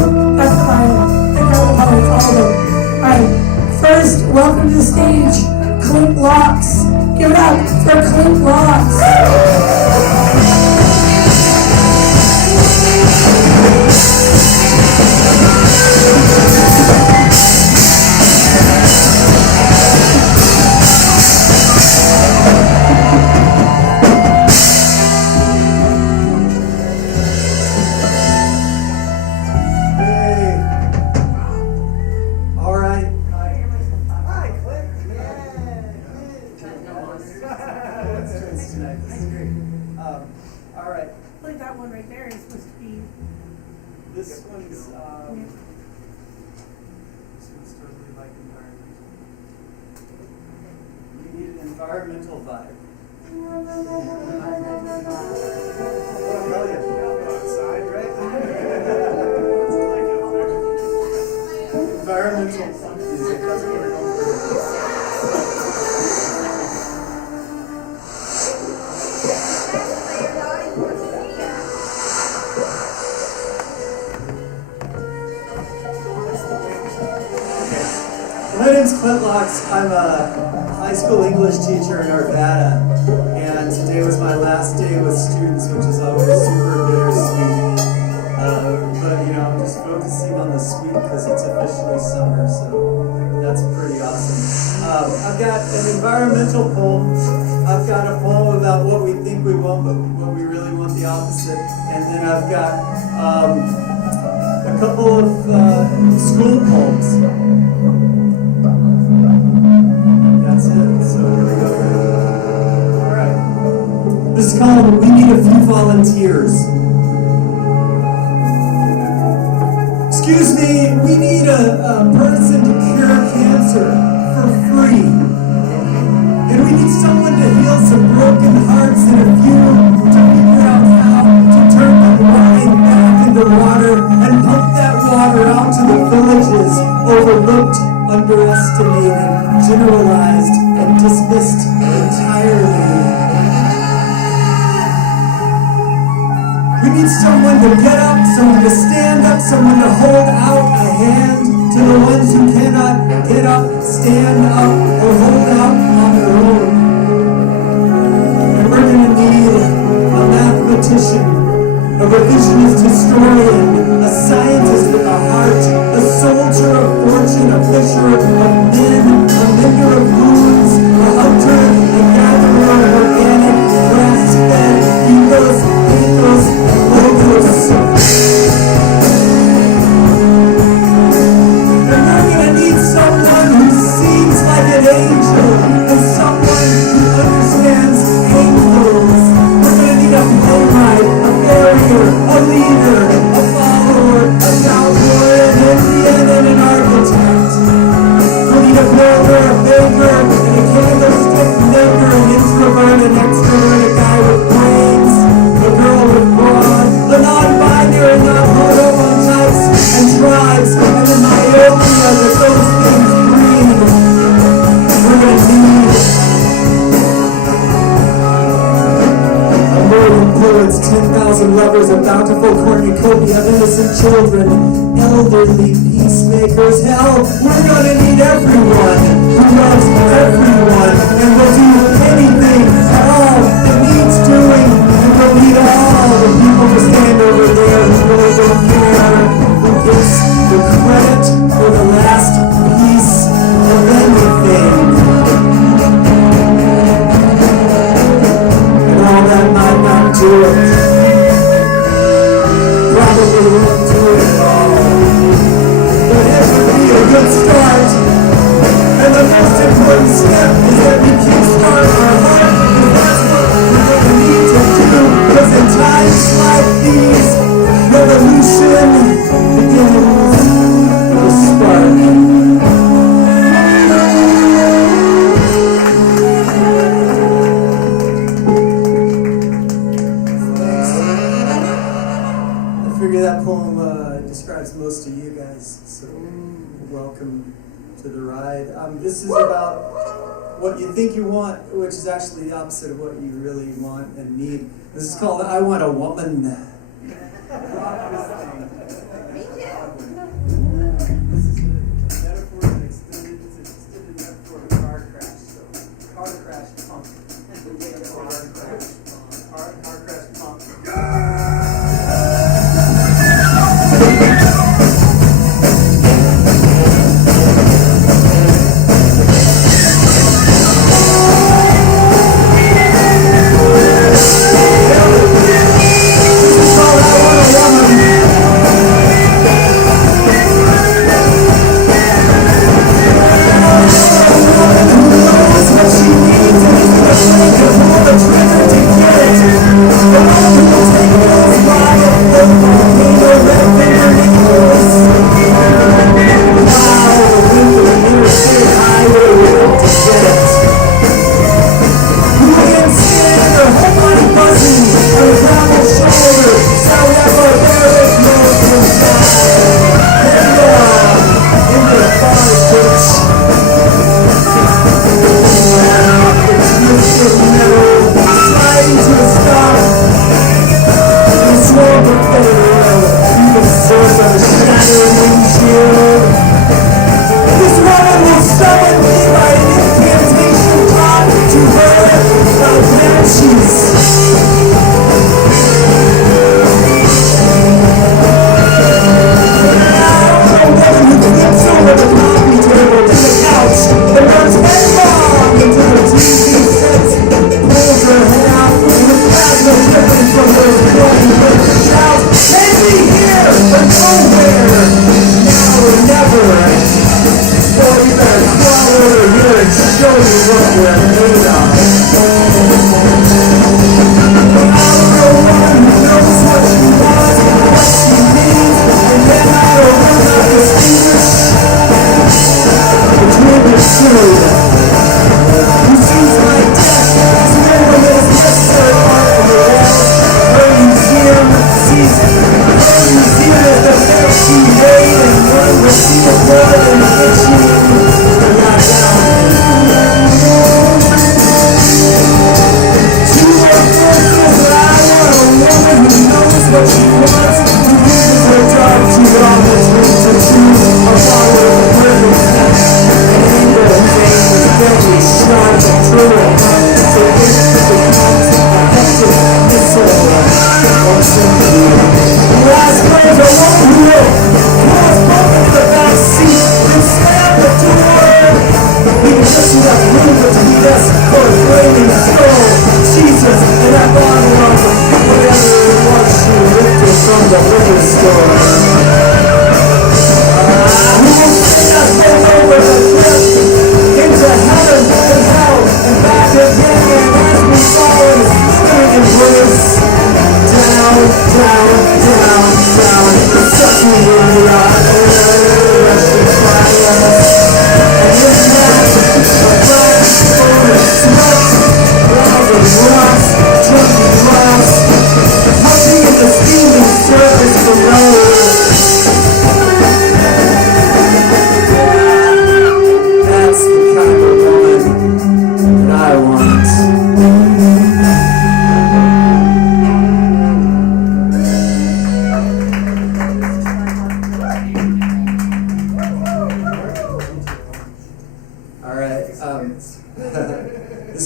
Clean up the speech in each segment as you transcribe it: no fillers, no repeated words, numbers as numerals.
That's what I think I will probably call them. Alright, first, welcome to the stage, Clint Locks. Give it up for Clint Locks. This one's totally like environmental. You need an environmental vibe. Outside, right? Environmental funk music. That's what we're going for. My name's Clint Locks. I'm a high school English teacher in Arvada, and today was my last day with students, which is always super bittersweet. But you know, I'm just focusing on the sweet because it's officially summer, so that's pretty awesome. I've got an environmental poem. I've got a poem about what we think we want, but what we really want the opposite, and then I've got a couple of school poems. That's it. So here we go. All right. This is called "We Need a Few Volunteers." Excuse me, we need a person to cure cancer for free. And we need someone to heal some broken hearts and a few to figure out how to turn the wine back into water and pump that water out to the villages overlooked, underestimated, generalized, and dismissed entirely. We need someone to get up, someone to stand up, someone to hold out a hand to the ones who cannot get up, stand up, or hold out on their own. And we're going to need a mathematician, a revisionist historian, a scientist with a heart, a soldier of fortune, a fisher of men, a mender of wounds, a hunter, a gatherer of organic, grass-fed ethos, and logos. And we're going to need someone who seems like an angel, and someone who understands angels. We're going to need a playwright, a barrier, a leader, a follower, a cowboy, an Indian, and an architect. We need a builder, a baker, and a candlestick maker, an introvert, an extrovert, a guy with brains, a girl with broad, the non-binary, non-mono types and tribes, and the myopia that those things breed. We're going to need a million poets, 10,000 lovers, a bountiful cornucopia of innocent children, elderly peacemakers. Hell, we're going to need everyone who loves everyone and will do anything at all that needs doing, and we'll need all the people to stand over there who really don't care, who gets the credit for the last piece of anything. And all that might not do it. Probably won't do it all. But it would be a good start. And the most important step is that we kickstart our heart, because that's what we're going to need to do. Because in times like these, revolution begins with a spark. I figure that poem describes most of you guys, so welcome to the ride. This is about what you think you want, which is actually the opposite of what you really want and need. This is called "I Want a Woman." Me too.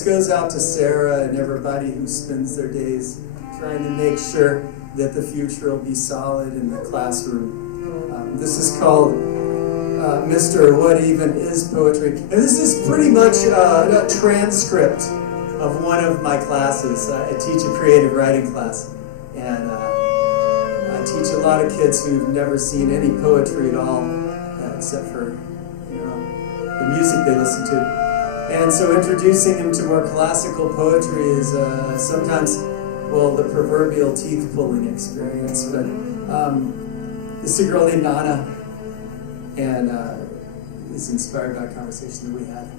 goes out to Sarah and everybody who spends their days trying to make sure that the future will be solid in the classroom. This is called Mr. What Even Is Poetry. And this is pretty much a transcript of one of my classes. I teach a creative writing class, and I teach a lot of kids who've never seen any poetry at all, except for the music they listen to. And so introducing them to more classical poetry is sometimes, well, the proverbial teeth-pulling experience. But this is a girl named Nana, and is inspired by a conversation that we had.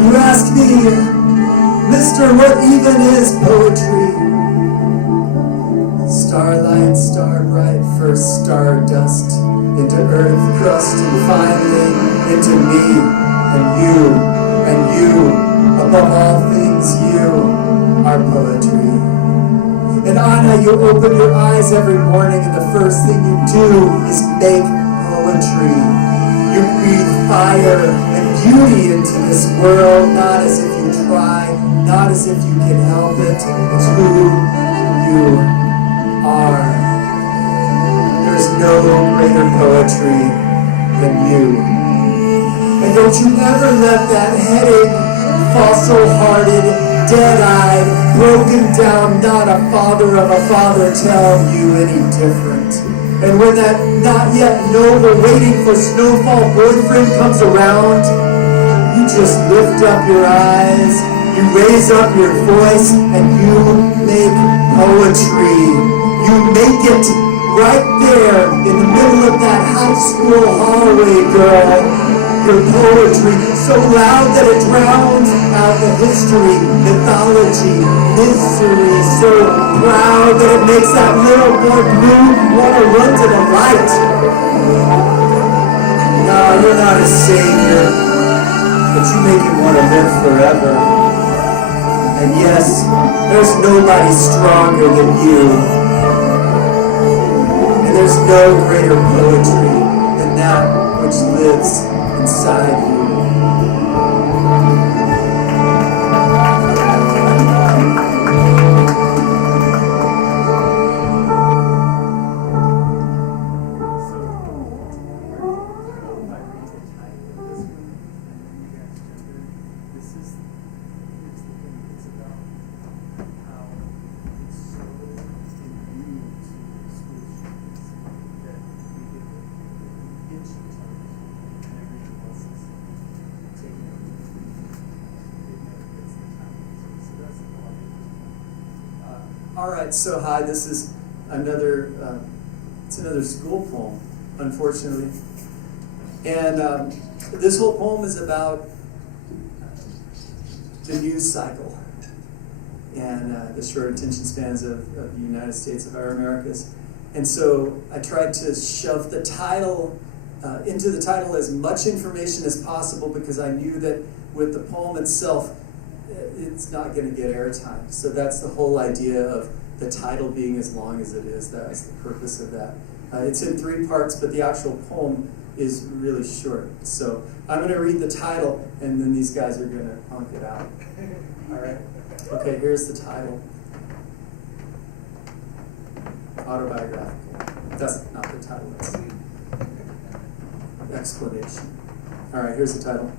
You ask me, Mister, what even is poetry? Starlight, star bright, first stardust, into earth crust, and finally into me, and you, above all things, you are poetry. And Anna, you open your eyes every morning, and the first thing you do is make poetry. You breathe fire and beauty into this world, not as if you try, not as if you can help it. It's who you are. There's no greater poetry than you. And don't you ever let that headache, fossil-hearted, dead-eyed, broken down, not a father of a father tell you any different. And when that not yet noble, waiting for snowfall boyfriend comes around, you just lift up your eyes, you raise up your voice, and you make poetry. You make it right there in the middle of that high school hallway, girl. Your poetry, so loud that it drowns out the history, mythology, misery, so proud that it makes that little boy blue want to run to the light. No, you're not a savior, but you make him want to live forever. And yes, there's nobody stronger than you. And there's no greater poetry than that which lives inside you. All right, so hi, this is another, it's another school poem, unfortunately. And this whole poem is about the news cycle and the short attention spans of the United States, of our Americas. And so I tried to shove the title, into the title as much information as possible, because I knew that with the poem itself, it's not going to get airtime. So that's the whole idea of the title being as long as it is. That's the purpose of that. It's in 3 parts, but the actual poem is really short. So I'm going to read the title, and then these guys are going to punk it out. All right? Okay, here's the title. Autobiographical. That's not the title. It's the explanation. All right, here's the title.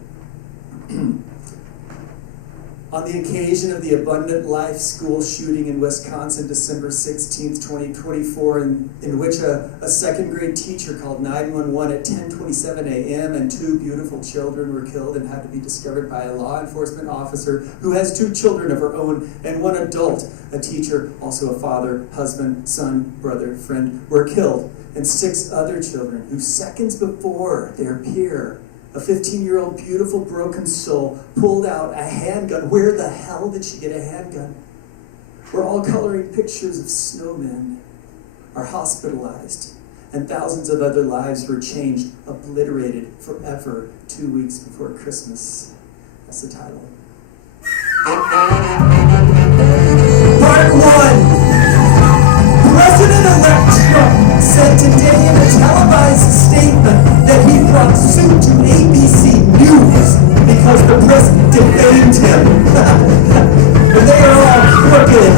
On the occasion of the Abundant Life school shooting in Wisconsin, December 16th, 2024, in which a second grade teacher called 911 at 10:27 a.m. and 2 beautiful children were killed and had to be discovered by a law enforcement officer who has 2 children of her own and 1 adult, a teacher, also a father, husband, son, brother, friend, were killed, and 6 other children who seconds before their peer, a 15-year-old beautiful broken soul, pulled out a handgun. Where the hell did she get a handgun? We're all coloring pictures of snowmen, are hospitalized. and thousands of other lives were changed, obliterated forever 2 weeks before Christmas. That's the title. Part 1. President-elect Trump said today in a televised statement that he brought suit to ABC News because the press defamed him. And they are all crooked.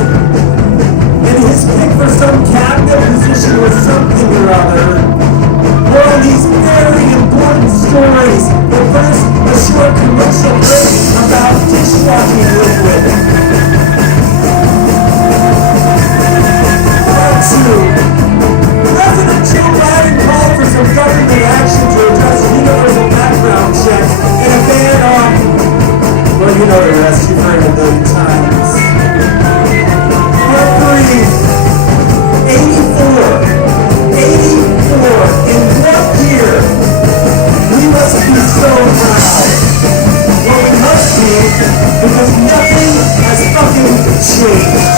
And his pick for some cabinet position was something or other. More on these very important stories. But first, a short commercial break about dishwashing liquid. President Joe Biden called for some government action to address a universal background check and a ban on, well, you know the rest, you've heard it a million times. Part 3, 84 in what year? We must be so proud. Well, we must be, because nothing has fucking changed.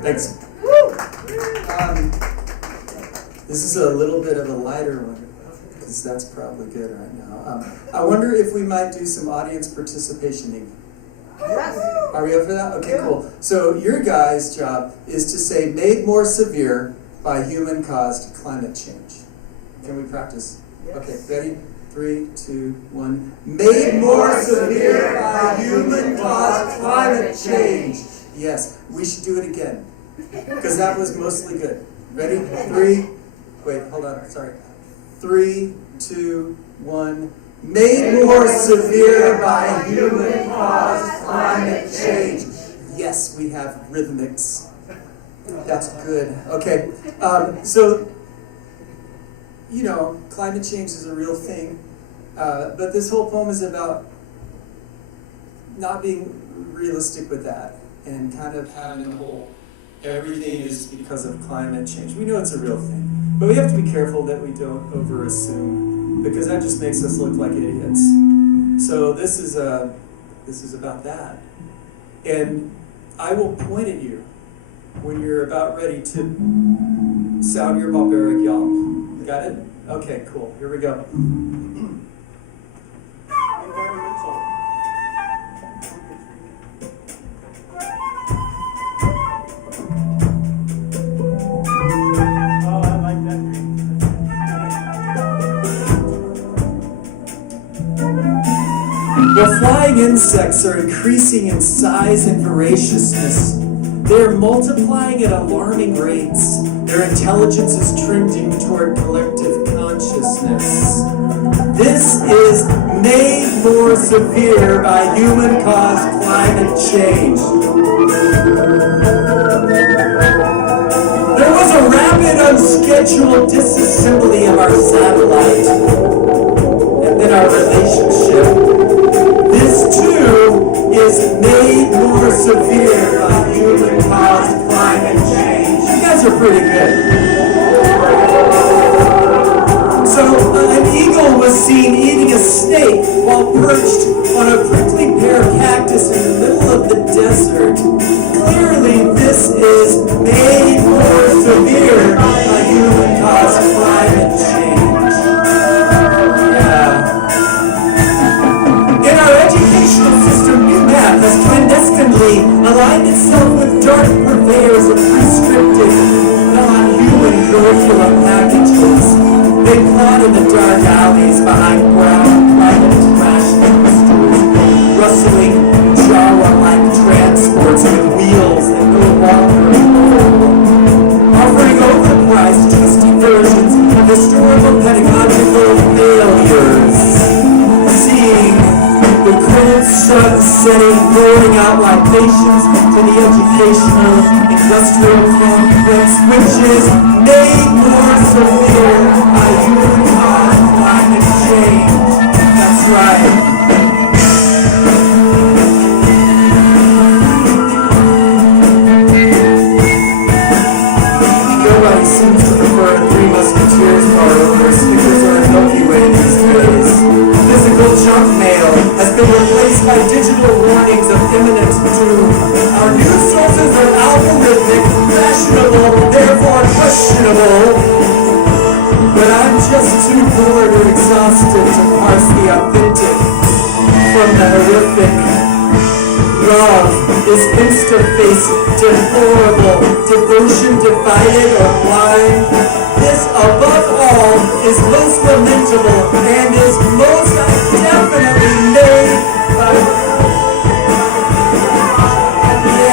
Thanks. This is a little bit of a lighter one, because that's probably good right now. I wonder if we might do some audience participationing. Yes. Are we up for that? Okay, cool. So your guys' job is to say made more severe by human-caused climate change. Can we practice? Yes. Okay, ready? 3, 2, 1. Made more severe by human-caused climate change. Yes, we should do it again, because that was mostly good. Ready? 3, wait, hold on, sorry. 3, 2, 1. Made more severe by human-caused climate change. Yes, we have rhythmics. That's good. Okay, so, you know, climate change is a real thing, but this whole poem is about not being realistic with that and kind of having a whole, everything is because of climate change. We know it's a real thing, but we have to be careful that we don't over-assume, because that just makes us look like idiots. So this is about that. And I will point at you when you're about ready to sound your barbaric yelp. Got it? Okay, cool. Here we go. While flying insects are increasing in size and voraciousness, they are multiplying at alarming rates. Their intelligence is trending toward collective consciousness. This is made more severe by human-caused climate change. There was a rapid, unscheduled disassembly of our satellite, and then our relationship. This too is made more severe by human-caused climate change. You guys are pretty good. So, an eagle was seen eating a snake while perched on a prickly pear cactus in the middle of the desert. Clearly, this is made more severe by human-caused climate change. Yeah. In our educational system, new math has clandestinely aligned itself with dark purveyors of prescriptive, non-human curriculum packages. They plot in the dark alleys behind brown, private trash dumpsters, rustling Jawa-like transports with wheels that no longer roll, offering overpriced, twisty versions of historical pedagogical failures. Seeing the cold sun setting, pouring out libations to the educational industrial complex, which is made more severe by human-caused climate change. That's right. instant to parse the authentic from the horrific. Love is insta-face deplorable, devotion divided or blind. This above all is most lamentable and is most definitely made by...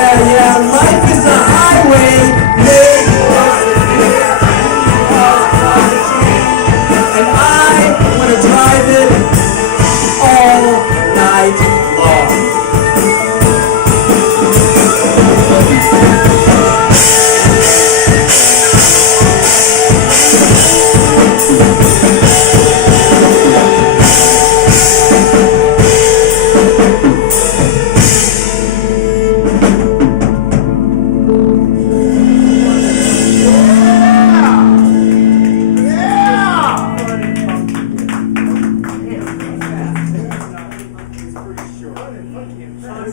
Yeah, life is a highway made and I want to drive it all night long.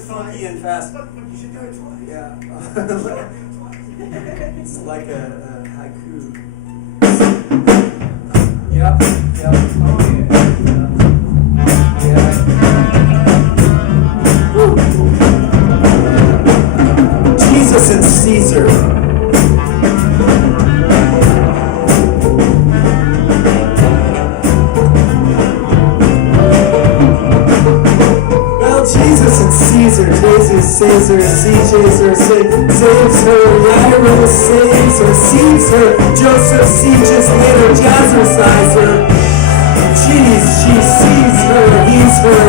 Funky and fast. Yeah. It's like a haiku. Yep. Jesus and Caesar. Jesus and Caesar, Jesus, Caesar, C-Chaser, saves her, Lyra saves her, sees her, Joseph sieges later, jazzerciser. Jeez, she sees her, he's her,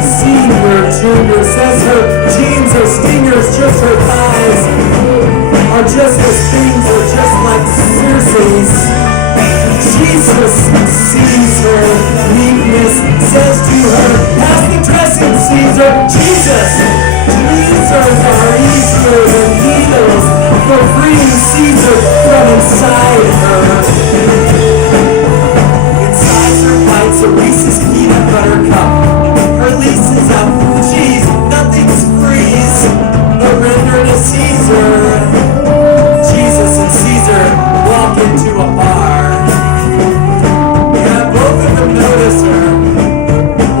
seen her, Junior says her, jeans are stingers, just her thighs are just as things, are just like Circe's. Jesus sees her, meekness says to her, pass the dressing, Caesar. Jesus, tweezers are easier than needles for freeing Caesar from inside her. Inside her bites a Reese's peanut butter cup. Her lease is up. Jeez, nothing's freeze. Surrender to Caesar. Jesus and Caesar walk into a bar. Both of them notice her.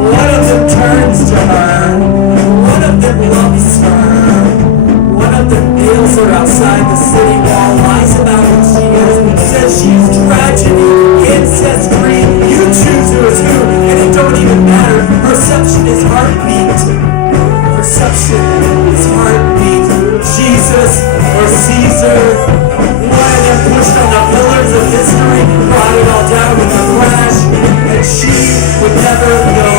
One of them turns to her. One of them loves her. One of them nails her outside the city wall, lies about who she is, says she's tragedy, ancestry. You choose who is who, and it don't even matter. Perception is heartbeat. Perception is heartbeat. Jesus or Caesar. One of them pushed on the pillars of history, brought it all down with a crash, and she would never know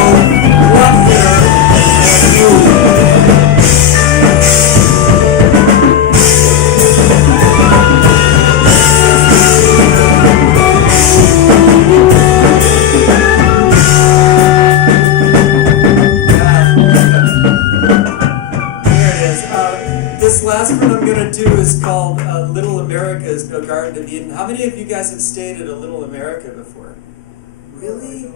what hit her and who. This last one I'm going to do is called Little America is No Garden of Eden. How many of you guys have stayed at a Little America before? Really?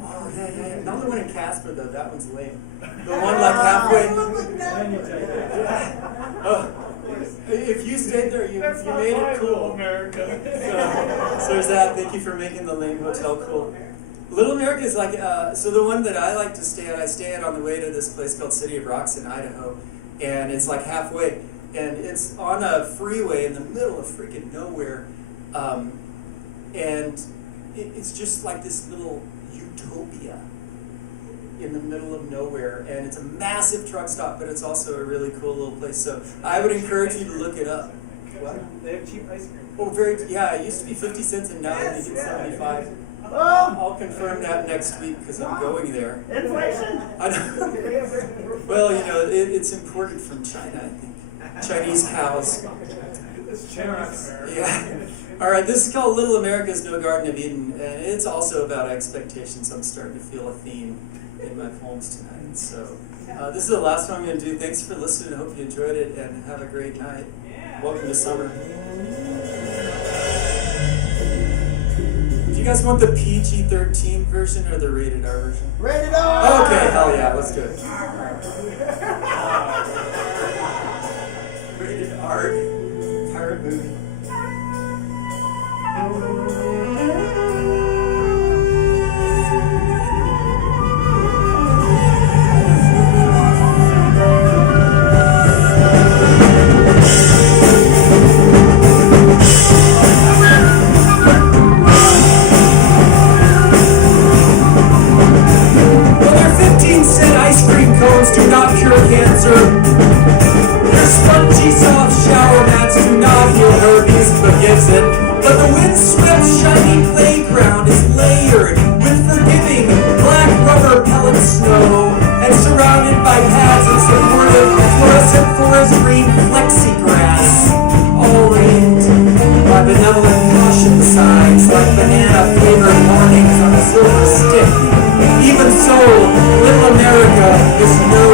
Oh, yeah. Not the one in Casper, though. That one's lame. The one like halfway. Oh, if you stayed there, you made it cool. So there's that. Thank you for making the lame hotel cool. Little America is like, so the one that I like to stay at, I stay at on the way to this place called City of Rocks in Idaho. And it's like halfway, and it's on a freeway in the middle of freaking nowhere, and it's just like this little utopia in the middle of nowhere, and it's a massive truck stop, but it's also a really cool little place. So I would encourage you to look it up. What? They have cheap ice cream. Oh, it used to be 50 cents, and now they get 75. I'll confirm that next week because I'm going there. Inflation? I know. Well, it's imported from China, I think. Chinese cows. Yeah. All right, this is called Little America's No Garden of Eden, and it's also about expectations. I'm starting to feel a theme in my poems tonight. So this is the last one I'm going to do. Thanks for listening. I hope you enjoyed it, and have a great night. Welcome to summer. Do you guys want the PG-13 version or the rated R version? Rated R! Okay, hell yeah, let's do it. Rated R pirate movie. cure cancer. Their spongy soft shower mats do not heal herpes, forgives it. But the windswept shiny playground is layered with forgiving black rubber pellet snow and surrounded by pads of supportive fluorescent forest green plexigrass, all ringed by benevolent caution signs like banana flavored warnings on a silver stick. Even so, little America is no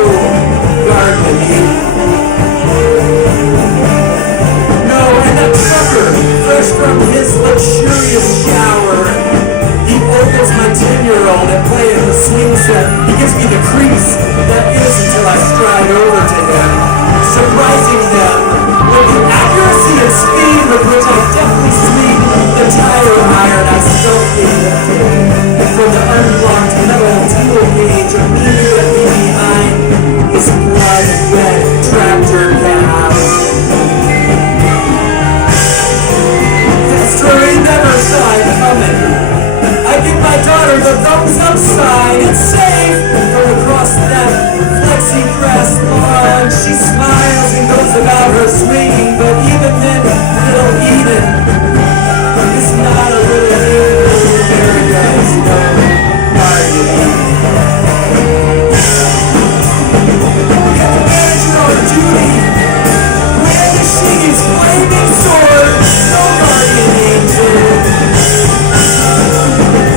Garden of Eden. No, and that trucker, fresh from his luxurious shower, he ogles my 10-year-old at play in the swing set. He gives me the creeps, that is, until I stride over to him, surprising them with the accuracy and speed with which I deftly sweep the tire iron I stealthily lifted from the unblocked metal tool gauge immediately behind his blood-red tractor cab. He never saw it coming. I give my daughter the thumbs up sign. It's safe from across that plexiglass lawn. She smiles and goes about her swinging, but even then, little Eden is not a little Eden. America is no Garden of Eden. Manager on duty, brandishing his flaming sword. No guardian angel.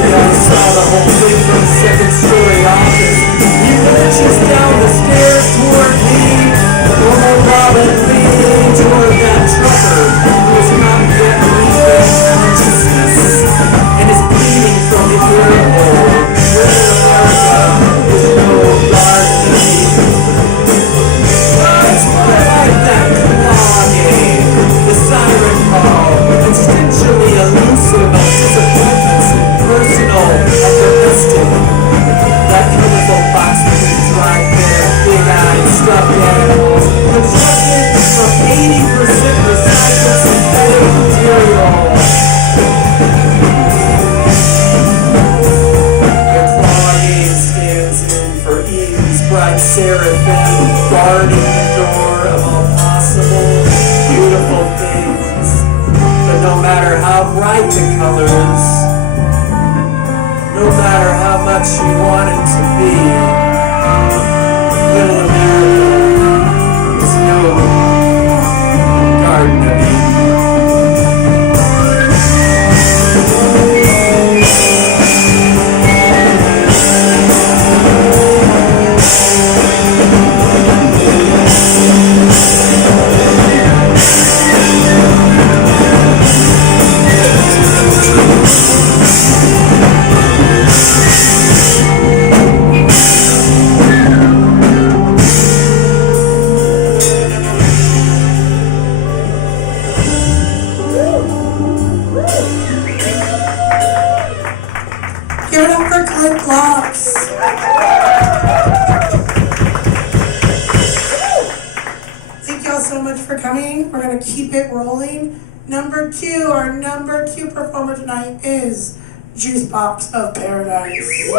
Yeah, I saw the whole thing from the second-story office. He lurches down the stairs toward me, more robinly toward that trucker who is not yet reaching consciousness and is bleeding from the ear hole. Little America is no Garden of Eden. It's more like that claw game, the siren call, instinctually elusive of disappointments, personal and domestic. That chemical box with its dry hair, big-eyed stuffed animals, constructed from 80% recycled synthetic material. The claw game stands in for Eden's bright seraphim, guarding the door of all possible beautiful things. But no matter how bright the colors, no matter how much you want it to be, little America is no Garden of Eden. Give it up for Clint Blocks. Thank y'all so much for coming. We're going to keep it rolling. Our number two performer tonight is Juice Box of Paradise.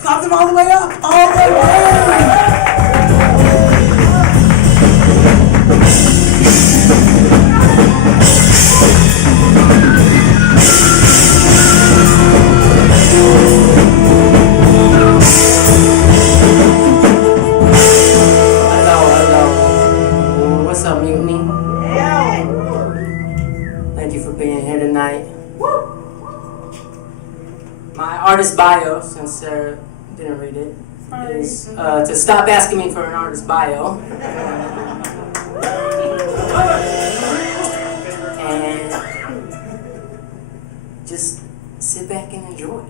Clap them all the way up, all the way. Hello. What's up, Mutiny? Thank you for being here tonight. My artist bio, since Sarah didn't read it, is to stop asking me for an artist bio. And just sit back and enjoy.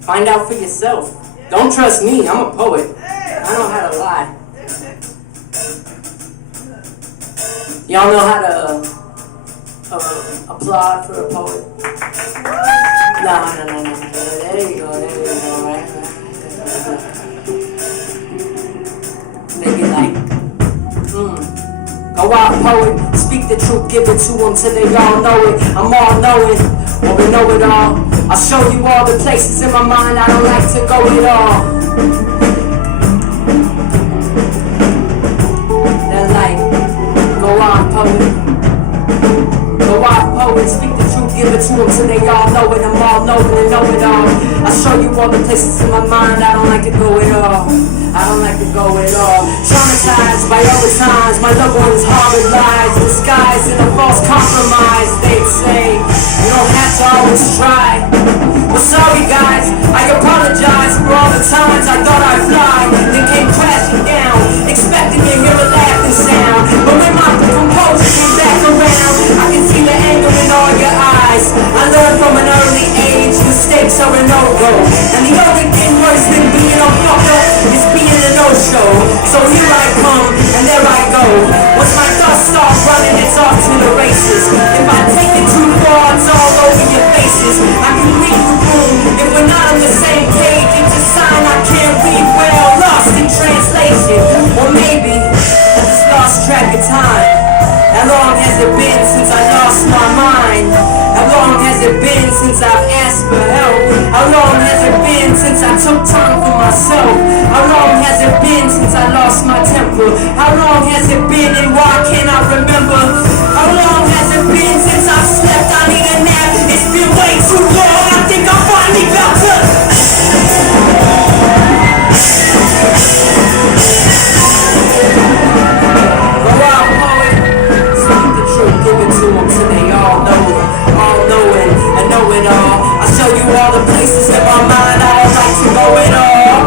Find out for yourself. Don't trust me, I'm a poet. I know how to lie. Y'all know how to applaud for a poet? No. There you go, right? They be like, go out, poet, speak the truth, give it to them till they all know it. I'm all knowing. or a know-it-all. I'll show you all the places in my mind I don't like to go at all. That light, go on, poet. Go on, poet, speak the truth, give it to them till they all know it. I'm all knowing and know it all. I'll show you all the places in my mind I don't like to go at all. I don't like to go at all. Traumatized by other times, my loved ones' horrid lies, disguised in a false compromise. They'd say, you don't have to always try. Well, sorry guys, I apologize for all the times I thought I'd fly, then came crashing down, expecting to hear a laughing sound. But when my composure came back around, I can see the anger in all your eyes. I learned from an early age, mistakes are a no-go, and the only thing worse than being a fucker is being a no-show. So here I come, and there I go. Once my thoughts start running, it's off to the races. If I take it too far, it's all over your faces. I can read the room, if we're not on the same page, it's a sign I can't read well, lost in translation. Or maybe I just lost track of time. How long has it been since I lost my mind? How long has it been since I've asked for help? How long has it been since I took time for myself? How long has it been since I lost my temper? How long has it been and why can't I remember? How long has it been since I've slept? I need a nap. It's been way too long. I think I'm finally about to. Go out, poet. Speak the truth, give it to them till they all know it. All knowing and know it all. I'll show you all the places in my mind I don't like to go at all.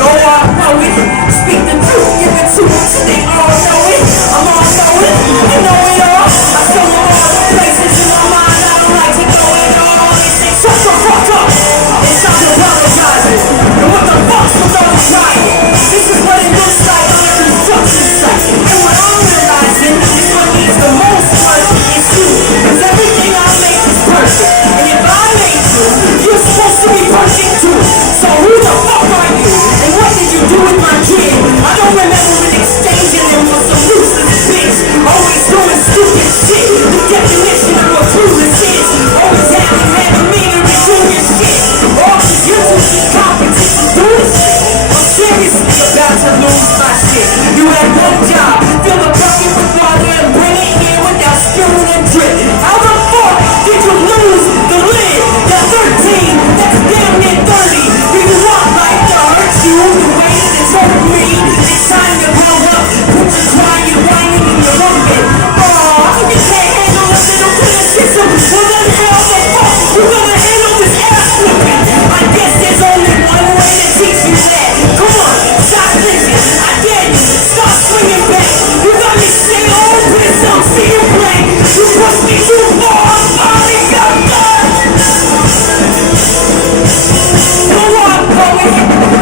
Go out, poet. Speak the truth, give it to them till they all know it. I'm all knowing and know it all. I'll show you all the places in my mind I don't like to go at all. They say shut the fuck up and stop apologizing. And what the fuck's with all the crying? This is what it looks like on a construction site. And what I'm realizing is what needs the most work is you. Cause everything I make is perfect. And if I made you, you're supposed to be perfect too. So who the fuck are you? And what did you do with my kid? I don't remember an exchanging them for some useless bitch. Always doing stupid shit. The definition of a clueless is always having had a meaning to do your shit. All you do is competition, do this shit. I'm seriously about to lose my shit. You had one job, fill a bucket with water and bring it here without spilling and drip. How the fuck did you lose the lid? You're 13, that's damn near 30. Do you want life to hurt you the way that it's hurt me? It's time to grow up, put your crying, whining in your rumpin'. Oh, you can't handle a little criticism. Well then how the fuck you gonna handle this ass whooping? I guess there's only one way to teach you that. Come on, stop thinking, I dare you, start swinging back. You got me saying all this, I'm seeing blank. You push me too far, I'm finally got done. Go on, poet,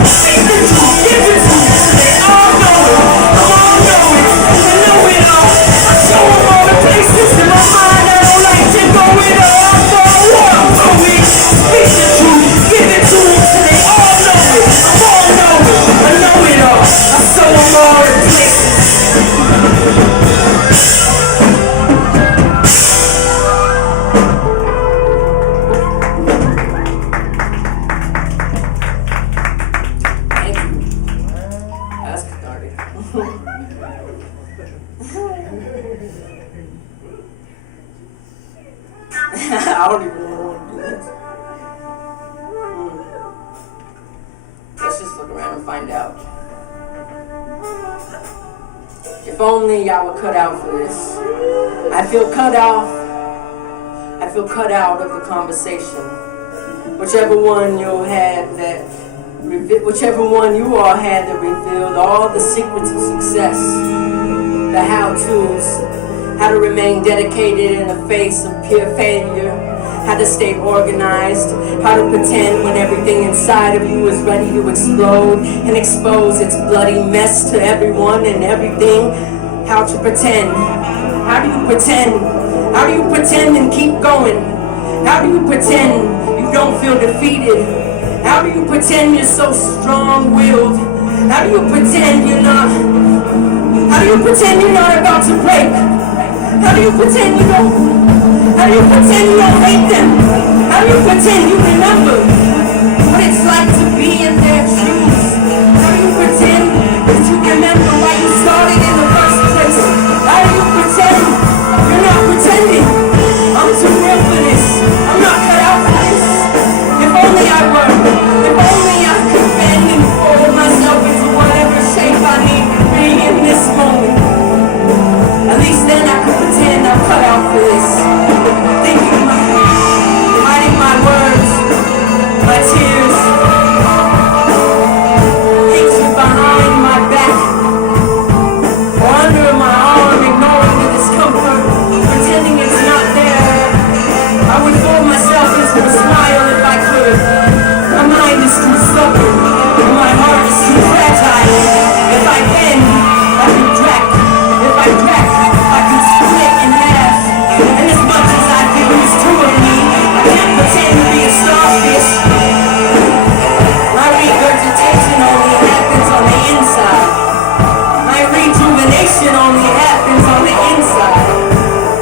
speak the truth, give it to me. They all know it, I'm all knowing, and know it all. I show them all the places in my mind I don't like to go at all. Go on, poet, speak the truth, give it to them till they all know it. I'm all knowing, I know it all. I show them all the places. Thank you. That's cathartic. I don't even want to do this. Let's just look around and find out. If only I were cut out for this. I feel cut out. I feel cut out of the conversation. Whichever one you all had that revealed all the secrets of success, the how-tos, how to remain dedicated in the face of pure failure, how to stay organized, how to pretend when everything inside of you is ready to explode and expose its bloody mess to everyone and everything. How to pretend. How do you pretend? How do you pretend and keep going? How do you pretend you don't feel defeated? How do you pretend you're so strong-willed? How do you pretend you're not? How do you pretend you're not about to break? How do you pretend you don't? How do you pretend you don't hate them? How do you pretend you remember what it's like to be in their shoes? How do you pretend that you remember why you started in the first place? How do you pretend you're not pretending? I'm too real for this. I'm not cut out for this. If only I were. If only I could bend and fold myself into whatever shape I need to be in this moment. At least then I could pretend I'm cut out for this. Thinking writing my words, my tears, hatred behind my back, or under my arm, ignoring the discomfort, pretending it's not there. I would fold myself into a smile if I could. My mind is too stubborn, and my heart is too fragile. If I bend, I can crack. If I crack, I can split in half. And as much as I can use two of me, I can't pretend to be a starfish. My regurgitation only happens on the inside. My rejuvenation only happens on the inside.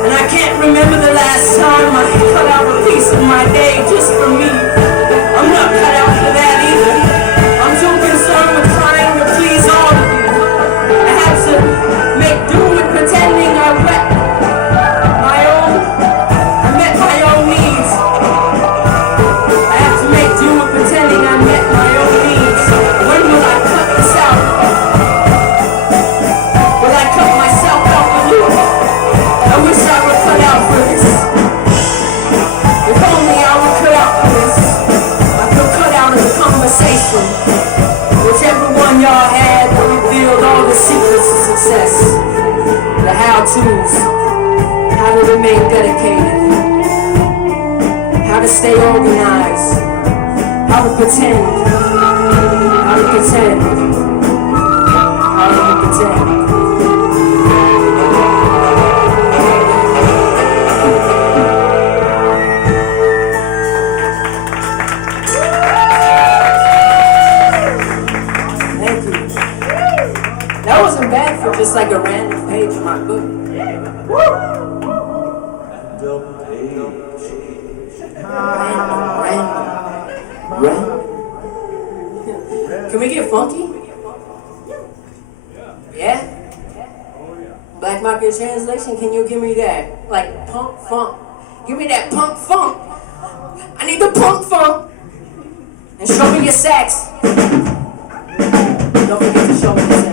And I can't remember the last time I cut out a piece of my day just for me. I'm not cut out for that either. I'm too concerned with trying to please all of you. I have to make do with pretending I met my own needs. I have to make do with pretending I met my own needs. When will I cut this out? Will I cut myself off the loop? I wish I were cut out for this. If only I were cut out for this. I could cut out of the conversation. Whichever one y'all had that revealed all the secrets of success. The how-tos. How to remain dedicated. How to stay organized. How to pretend. How to pretend. How to pretend. Thank you. That wasn't bad for just like a random page in my book. Random. Can we get funky? Yeah? Black Market Translation, can you give me that? Like punk funk. Give me that punk funk. I need the punk funk. And show me your sax. Don't forget to show me your sax.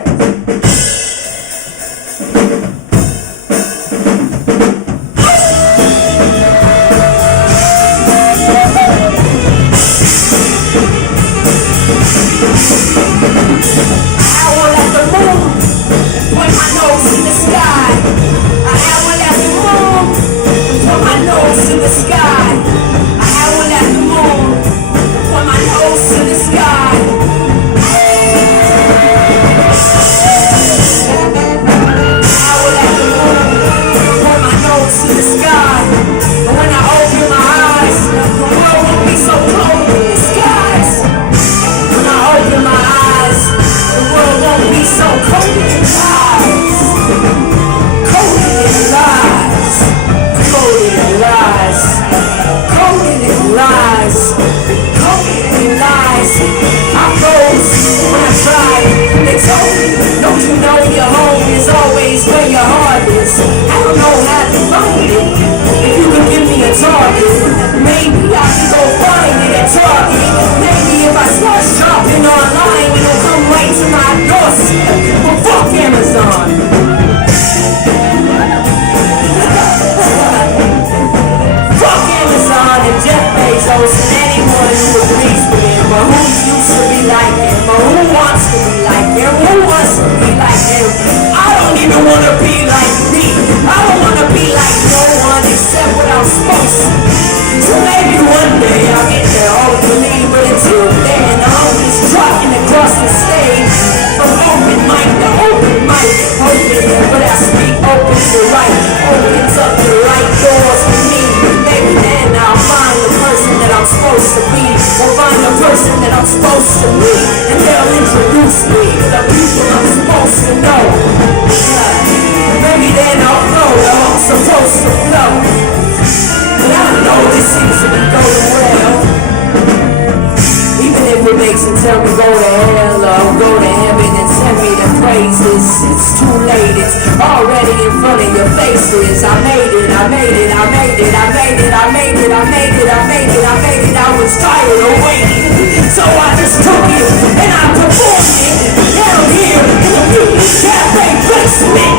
makes and tell me go to hell or go to heaven and send me to praises. It's too late, it's already in front of your faces. I made it, I made it, I made it, I made it, I made it, I made it, I made it, I made it. I was tired of waiting, so I just took it and I performed it down here in the Beauty Cafe basement.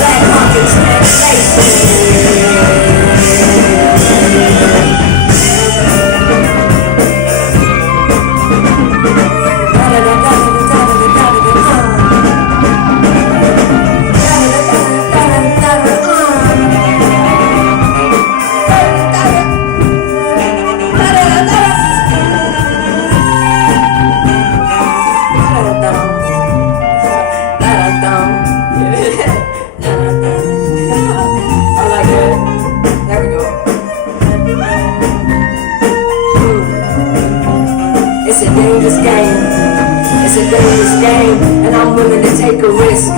Black Market Translation. It's a dangerous game. It's a dangerous game, and I'm willing to take a risk.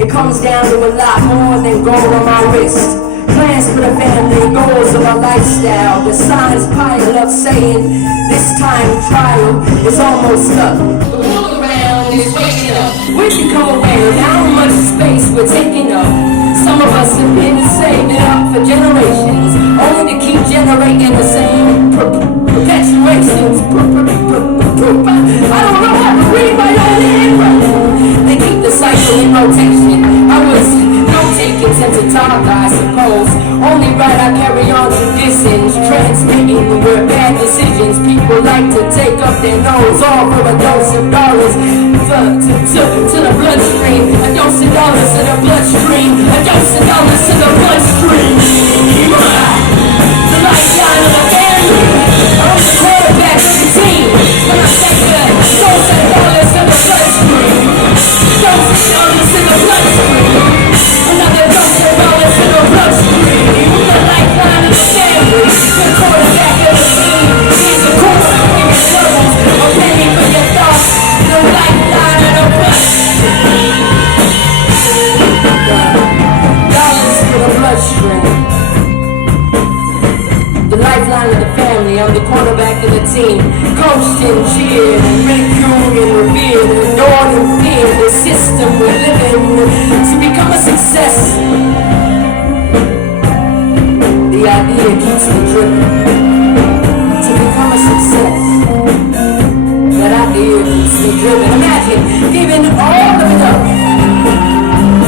It comes down to a lot more than gold on my wrist. Plans for the family, goals of my lifestyle. The signs pile up saying this time trial is almost up. The world around is waking up. We've become aware of how much space we're taking up. Some of us have been saving up for generations, only to keep generating the same perpetuations. I don't know how to read my own handwriting. They keep the cycle in rotation. I was note-taking since a toddler, I suppose. Only right, I carry on traditions, transmitting the word bad decisions. People like to take up their nose, all for a dose of dollars to the bloodstream. A dose of dollars to the bloodstream. A dose of dollars to the bloodstream. The lifeline of the family. I'm the quarterback of the team. When I take the dose of dollars to the bloodstream. Dose of dollars to the bloodstream. Another dose of dollars to the bloodstream. The lifeline of the family. The quarterback of the team. He's the quarterback of your troubles. A penny for your thoughts. The lifeline of the bloodstream. Dollars to the bloodstream. The lifeline of the family, I'm the quarterback of the team. Coached and cheered and ridiculed and revered, adored and feared. The system we're living to become a success. The idea keeps me driven to become a success. That idea keeps me driven. Imagine giving all of it up,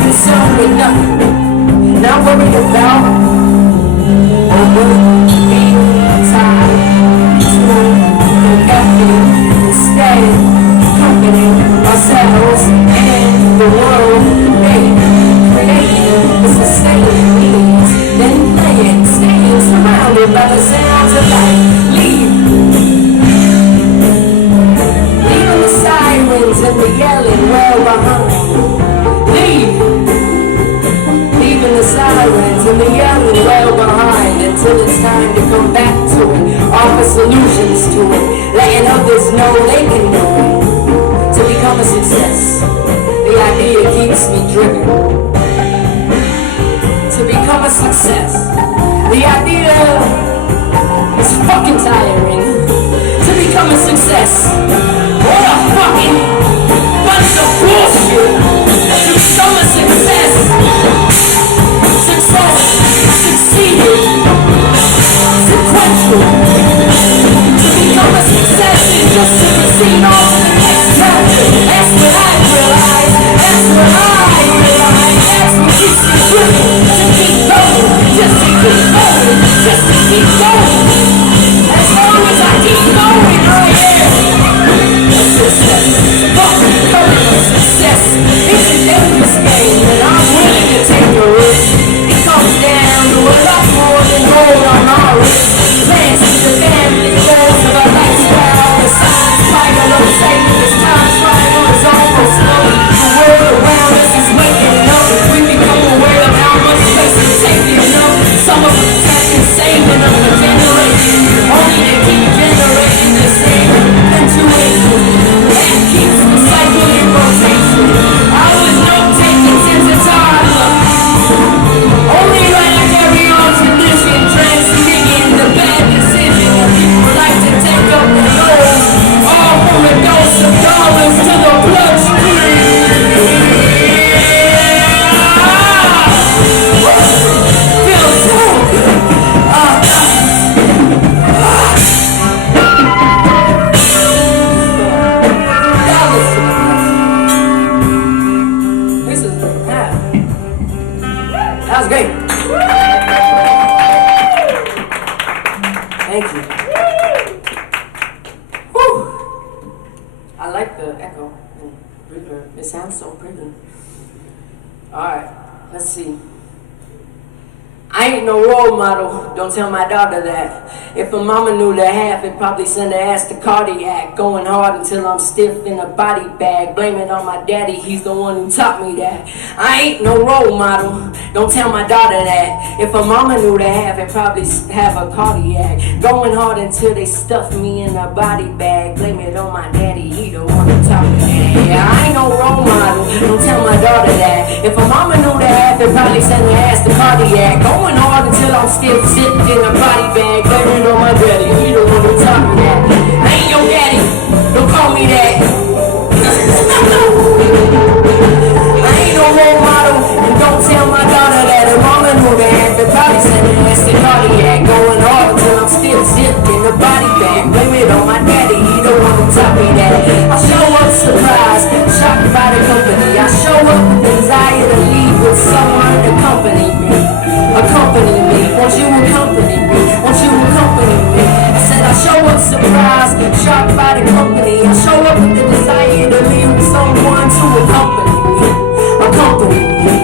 concerned with nothing, not worried about or worried. Instead, accompanying ourselves and the world, creating the sustaining means, then playing, staying surrounded by the sounds of life. Leaving the sirens and the yelling well behind. Leaving the sirens and the yelling well behind until it's time to come back to it. Offer solutions to it, letting others know they can do it. To become a success, the idea keeps me driven. To become a success, the idea is fucking tiring. To become a success, what a fucking bunch of bullshit. To become a success, succeeded, sequential. To become a success is just to proceed on to the next chapter. That's what I realize. That's what I realize. That's what keeps me driven. To keep going, just to keep going, just to keep going. As long as I keep going, oh yeah. A success. Becoming a success. It's a dangerous game, and I'm willing to take a risk. It comes down to a lot more than gold on my wrist. Plans to the family, goals of a lifestyle. The signs pile up, saying this time trial is almost up. The world around us is waking up. We become aware of how much space is taking up. Some of us have been saving up for generations. sounds great. Thank you. Whew. I like the echo and reverb. It sounds so pretty. Alright, let's see. I ain't no role model, don't tell my daughter that. If a mama knew the half, it'd probably send her ass to cardiac. Going hard until I'm stiff in a body bag. Blame it on my daddy, he's the one who taught me that. I ain't no role model, don't tell my daughter that. If a mama knew the half, it'd probably have a cardiac. Going hard until they stuff me in a body bag. Blame it on my daddy, he the one who taught me that. Yeah, I ain't no role model, don't tell my daughter that. If a mama knew the half, it'd probably send her ass to cardiac. Going hard until I'm still sitting in a body bag. Blame it on my daddy, he the one who taught me that. I ain't your daddy, don't call me that. I ain't no role model, and don't tell my daughter that. Her mama knew that, but probably send her ass to cardiac. Going hard until I'm still sitting in a body bag. Blame it on my daddy, he the one who taught me that. I show up surprised, shocked by the company. I show up with desire to leave with someone to accompany me. Accompany me, won't you accompany me? Won't you accompany me? I said I show up surprised, shocked by the company. I show up with the desire to leave with someone to accompany me. Accompany me,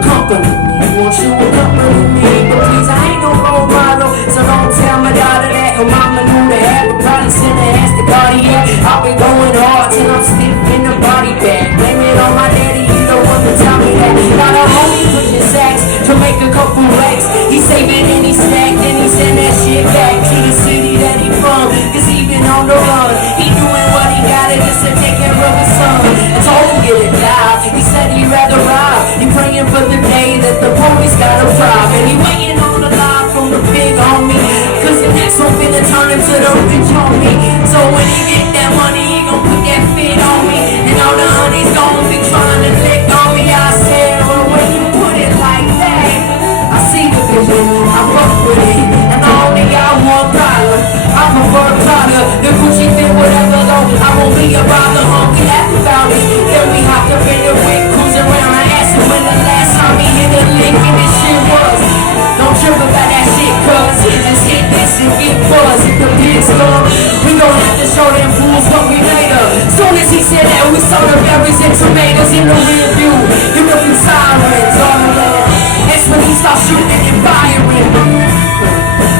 accompany me. Won't you accompany me? But please, I ain't no role model, so don't tell my daughter that. Her mama knew the half, but probably send her ass to cardiac. I've been going hard till I'm stiff in the body bag. Blame it on my daddy, he the one to tell me that. Got a homie pushing sacks to make a couple racks. He saving and he stacked and he send that shit back to the city that he from. Cause he been on the run. He doing what he gotta just to take care of his son. I told him get a job. He said he'd rather rob. He praying for the day that the police got him robbed. And he waiting on the line from the big homie. Cause the next one finna turn him to the rich homie. So when he get that money, he gon' put that fit on me. And all the honeys gon' be trying to lick on me. I said, well, when you put it like that, I see the vision, I fuck with it. And I only got one problem, I prefer Prada. The Gucci fit, whatever though, I won't be about the we laugh about it. Then we hopped up in the whip, cruising around my ass. And when the last time he hit a lick and this shit was, don't trip about that shit, cuz he just hit this and get buzz. Hit the big storm, we gon' have to show them fools what we later. Soon as he said that, we saw the berries and tomatoes in the rear view. You know the sirens on the land. That's when he start shooting and firing.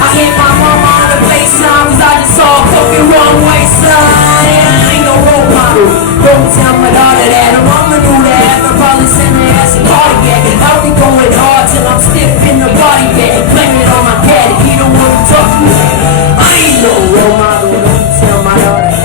I hit my mama on the FaceTime, cause I just saw a fucking runway sign. I ain't no role model, don't tell my daughter that. Her mama knew that, but probably send her ass a cardiac. I'll be going hard till I'm stiff in the body bag. Blame it on my daddy, he the one who taught me that. I ain't no role model, don't tell my daughter that.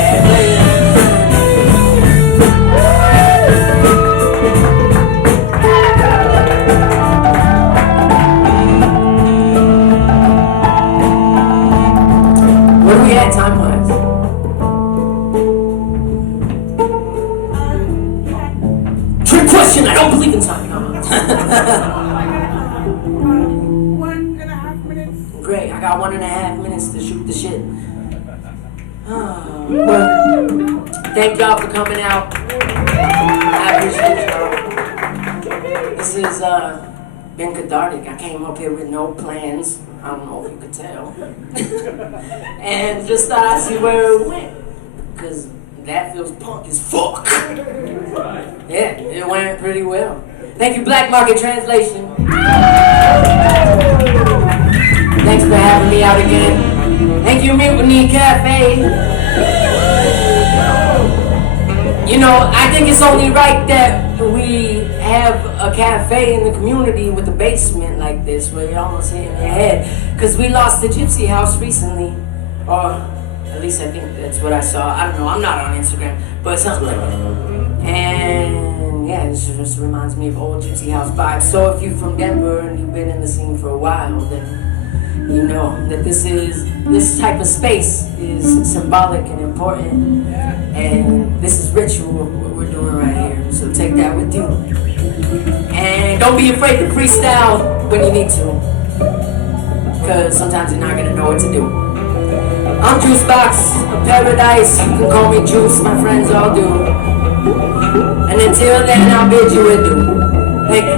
What do we at time-wise? Trick question, I don't believe in time. No. 1.5 minutes. Great, I got 1.5 minutes to shoot the shit. Well, thank y'all for coming out. I appreciate y'all. This has been cathartic. I came up here with no plans. I don't know if you could tell. And just thought I'd see where it went. Because that feels punk as fuck. Yeah, it went pretty well. Thank you, Black Market Translation. Thanks for having me out again. Thank you, Mutiny Cafe. You know, I think it's only right that we have a cafe in the community with a basement like this where you're almost hitting your head. Because we lost the Gypsy House recently. Or at least I think that's what I saw. I don't know, I'm not on Instagram. But something like that. And yeah, it just reminds me of old Gypsy House vibes. So if you're from Denver and you've been in the scene for a while, then you know that this type of space is symbolic and important. And this is ritual, what we're doing right here. So take that with you. And don't be afraid to freestyle when you need to. Because sometimes you're not going to know what to do. I'm Juicebox of Paradise. You can call me Juice, my friends all do. And until then, I'll bid you adieu. Thank you.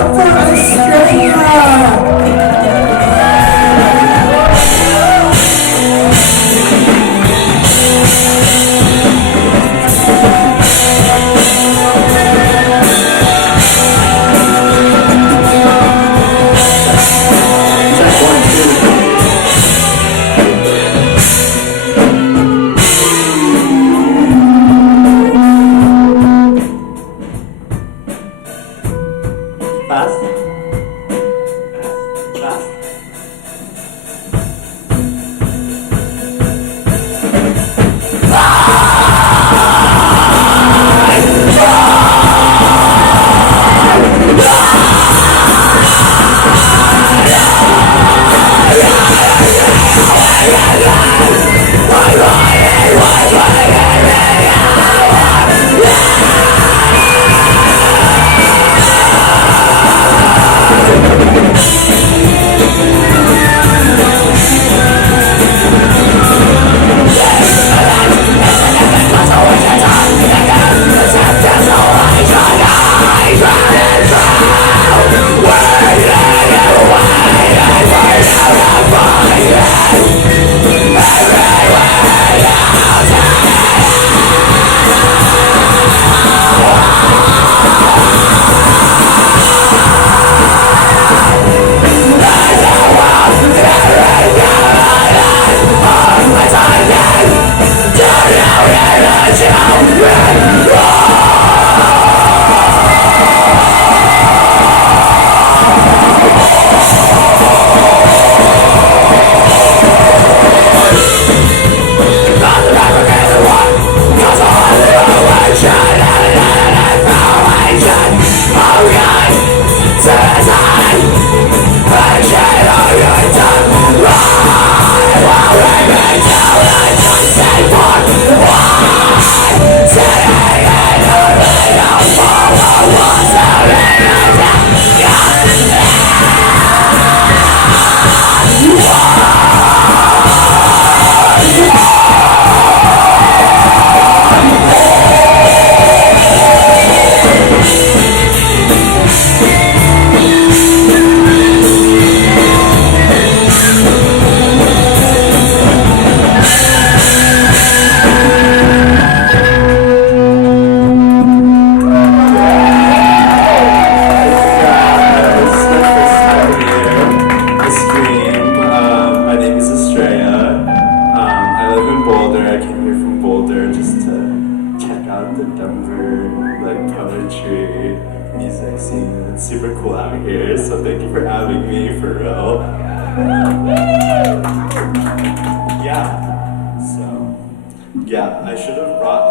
up for Australia! Fast? Fast? Music scene. It's super cool out here, so thank you for having me, for real. Yeah. So, yeah, I should have brought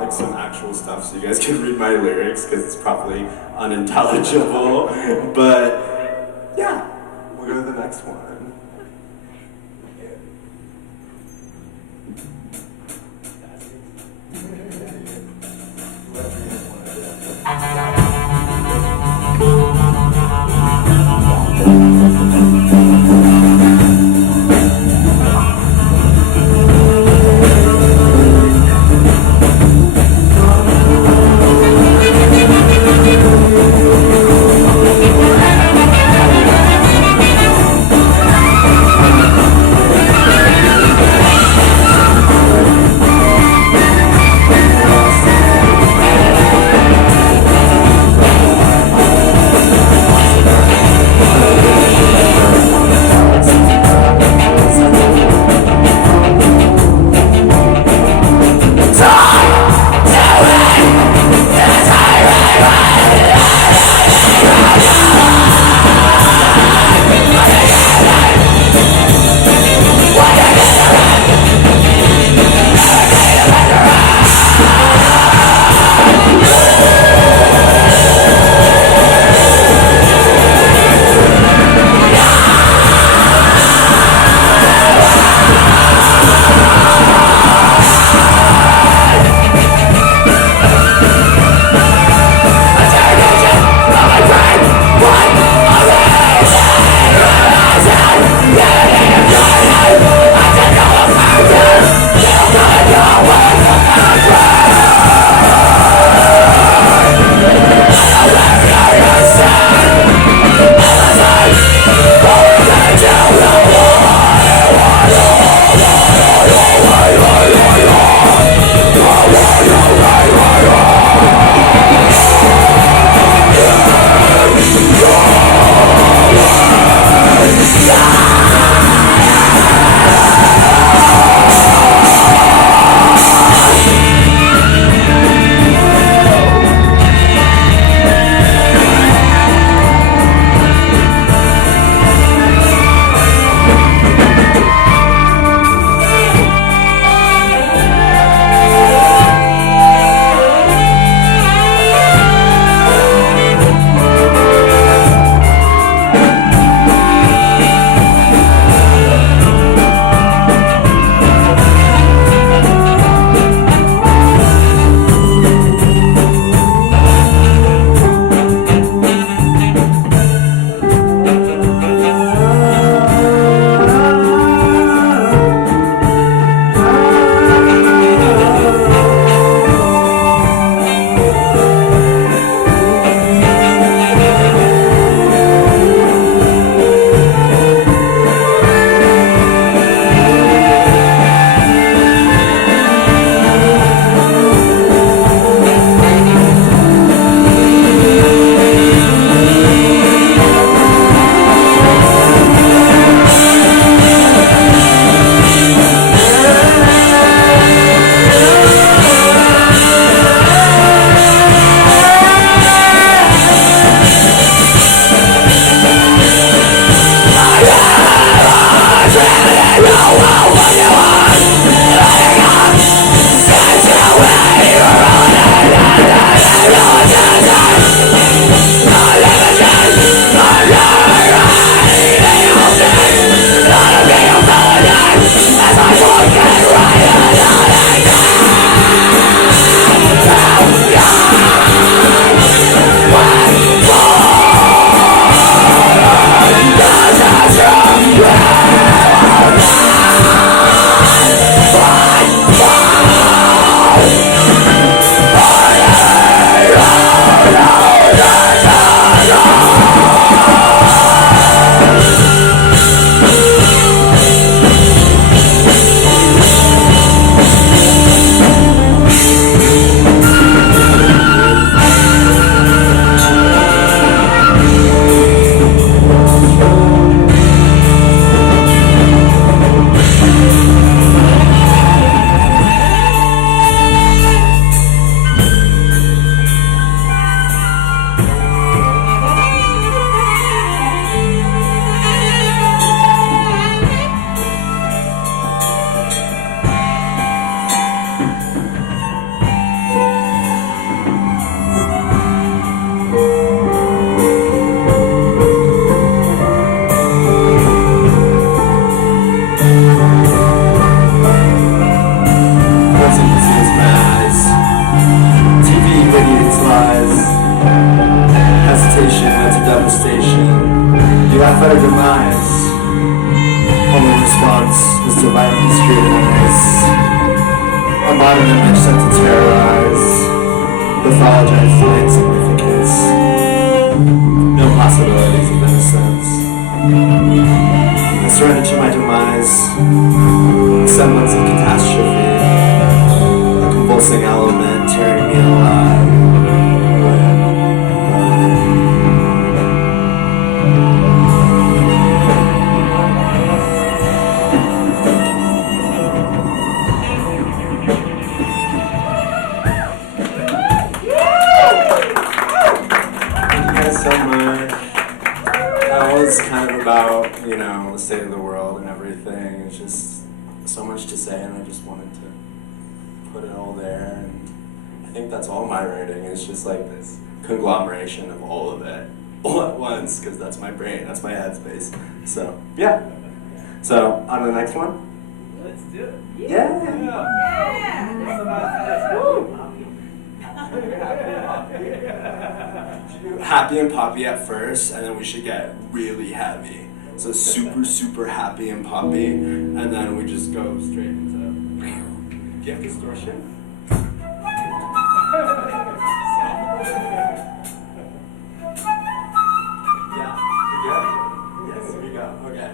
like some actual stuff so you guys can read my lyrics because it's probably unintelligible. But yeah, we'll go to the next one. to violent street noise. A modern image set to terrorize, mythologize to insignificance. No possibilities of innocence. I surrender to my demise, a semblance of catastrophe, a convulsing element tearing me alive. So much. That was kind of about, you know, the state of the world and everything. It's just so much to say, and I just wanted to put it all there. And I think that's all my writing. It's just like this conglomeration of all of it all at once, because that's my brain, that's my headspace. So, yeah. So, on to the next one. Let's do it. Yeah. Happy and poppy at first, and then we should get really heavy. So super, super happy and poppy, and then we just go straight into. Do you have distortion? Yeah, you good? Yes, here we go. Okay.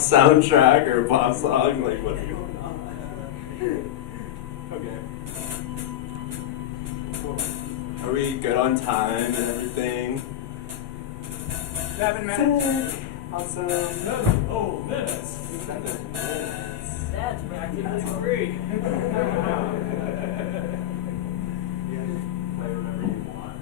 soundtrack or a pop song? Like, what's going on? Okay. Cool. Are we good on time and everything? 7 minutes. Awesome. Minutes. 7 minutes. That's practically free. Play whatever you want.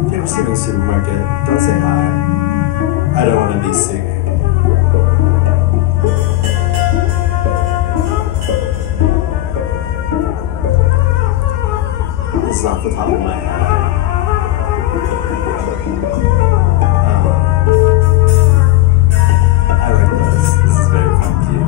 If you're sitting in the supermarket, don't say hi. I don't want to be singing. This is off the top of my head. I like this. This is very funky.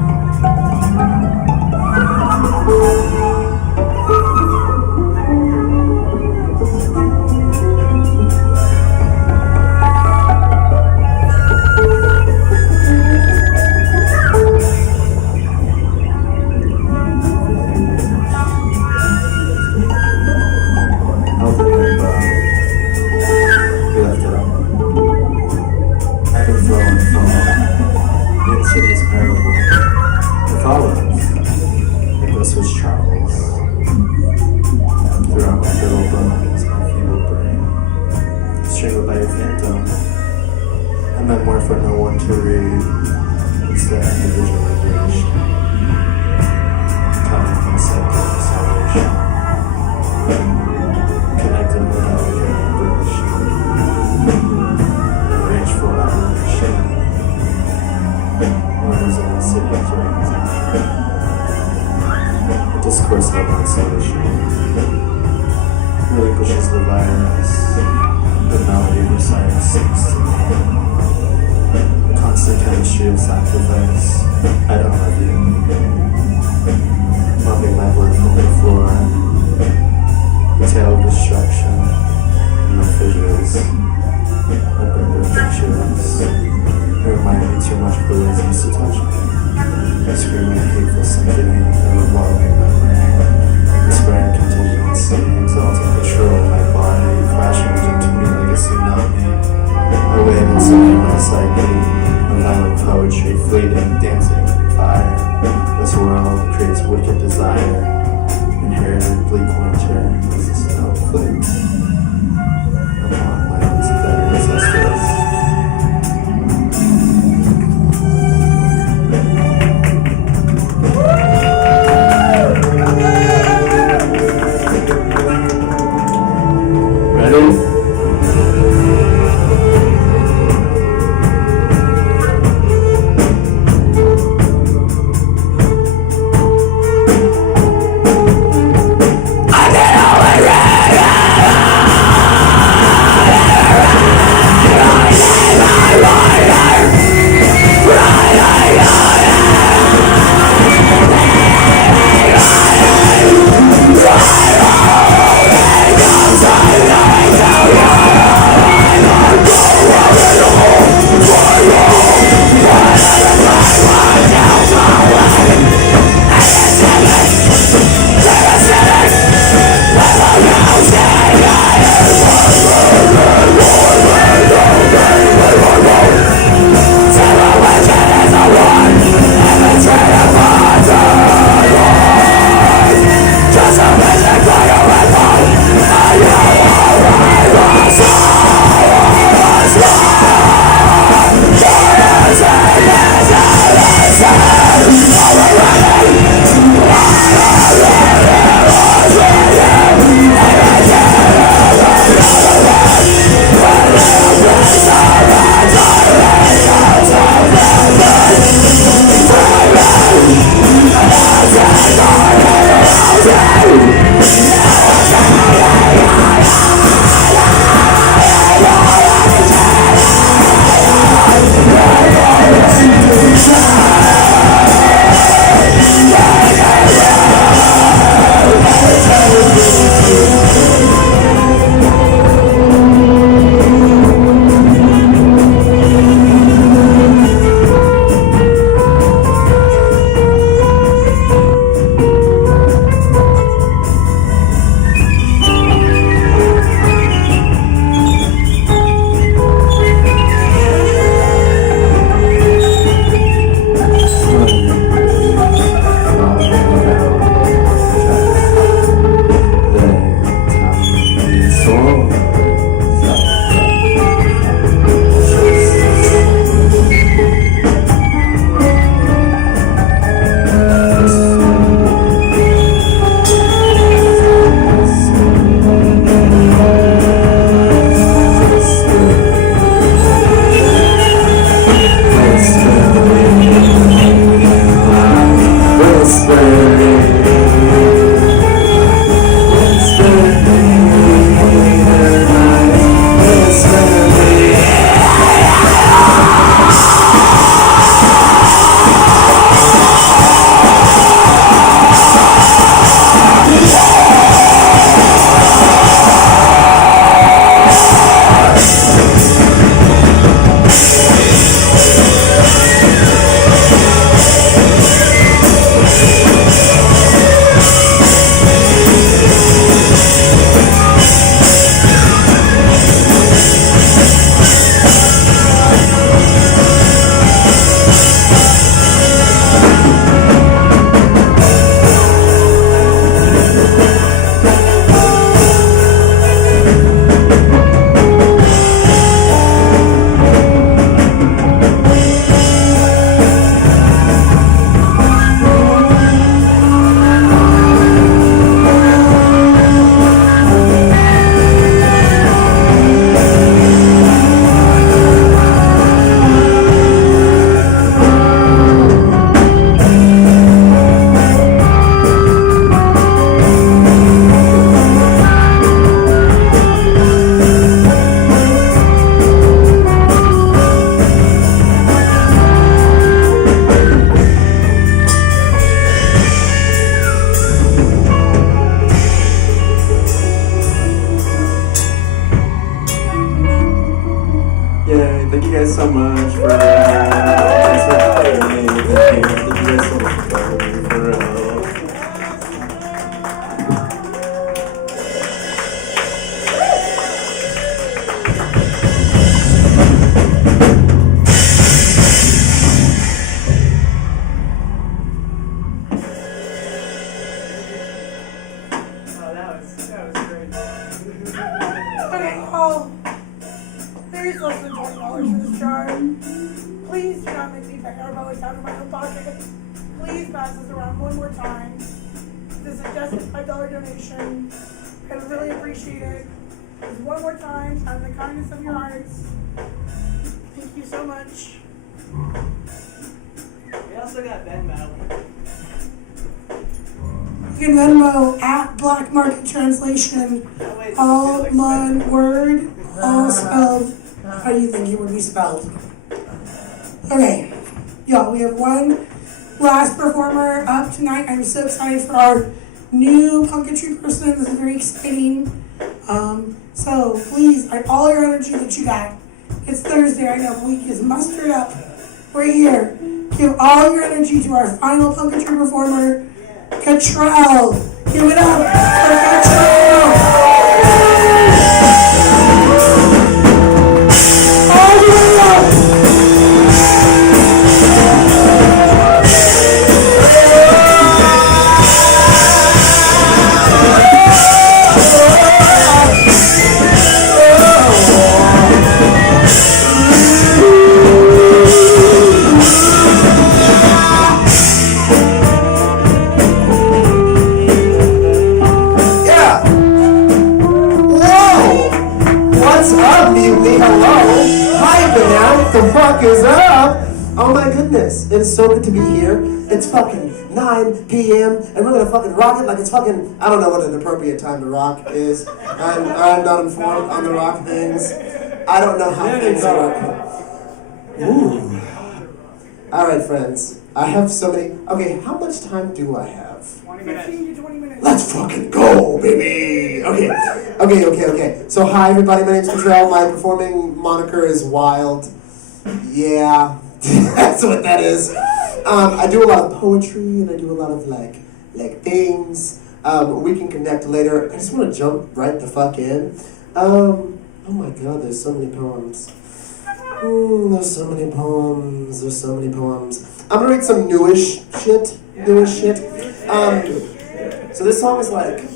City's parable. It follows. Nicholas was Charles. Throughout my brittle bones, my feeble brain, strangled by a phantom. A memoir for no one to read. It's the individual liberation. Coming from a cycle of salvation. Connected with delicate liberation. Rageful adoration. Rumors of the city of dreams. A discourse of isolation relinquishes the virus. The melody recites sings to me. The constant chemistry of sacrifice. I don't love you. Bumping my word from the floor. The tale of destruction. No fissures. Abandoned pictures. It reminded me too much of the ways you used to touch me. Screaming a hateful symphony, a revolving memory. Whispering contingency, exalting control of my body, crashing into me like a tsunami. A wave inside my psyche, a violent poetry, fleeting, dancing fire. This world creates wicked desire, inherited bleak winter as a snowflake. Upon my better ancestors. Yay, thank you guys so much for thanks for having me. Thank you guys so much for having me, for real. Oh, that was great. Okay, oh, there's less than $20 in this jar. Please do not make me pay our bellies out of my own pocket. Please pass this around one more time. This is just a $5 donation. I would really appreciate it. Just one more time, out of the kindness of your hearts. Thank you so much. We also got Venmo. You can Venmo at Black Market Translation, all one word, all spelled how you think it would be spelled. Okay, y'all, we have one last performer up tonight. I'm so excited for our new punketry person. This is very exciting. So please, all your energy that you got. It's Thursday, I know, the week is mustered up. We're here. Give all your energy to our final punketry performer, Cottrell. Give it up for Cottrell. All the way up. The fuck is up? Oh my goodness, it's so good to be here. It's fucking 9 p.m. and we're gonna fucking rock it like it's fucking, I don't know what an appropriate time to rock is. I'm not informed on the rock things. I don't know how things work. Ooh. Alright friends, I have so many, okay, how much time do I have? 15 to 20 minutes. Let's fucking go, baby! Okay. So hi everybody, my name's Cottrell. My performing moniker is Wild. Yeah, that's what that is. I do a lot of poetry and I do a lot of like things. We can connect later. I just want to jump right the fuck in. Oh my god, there's so many poems. There's so many poems. I'm gonna read some newish shit. So this song is like,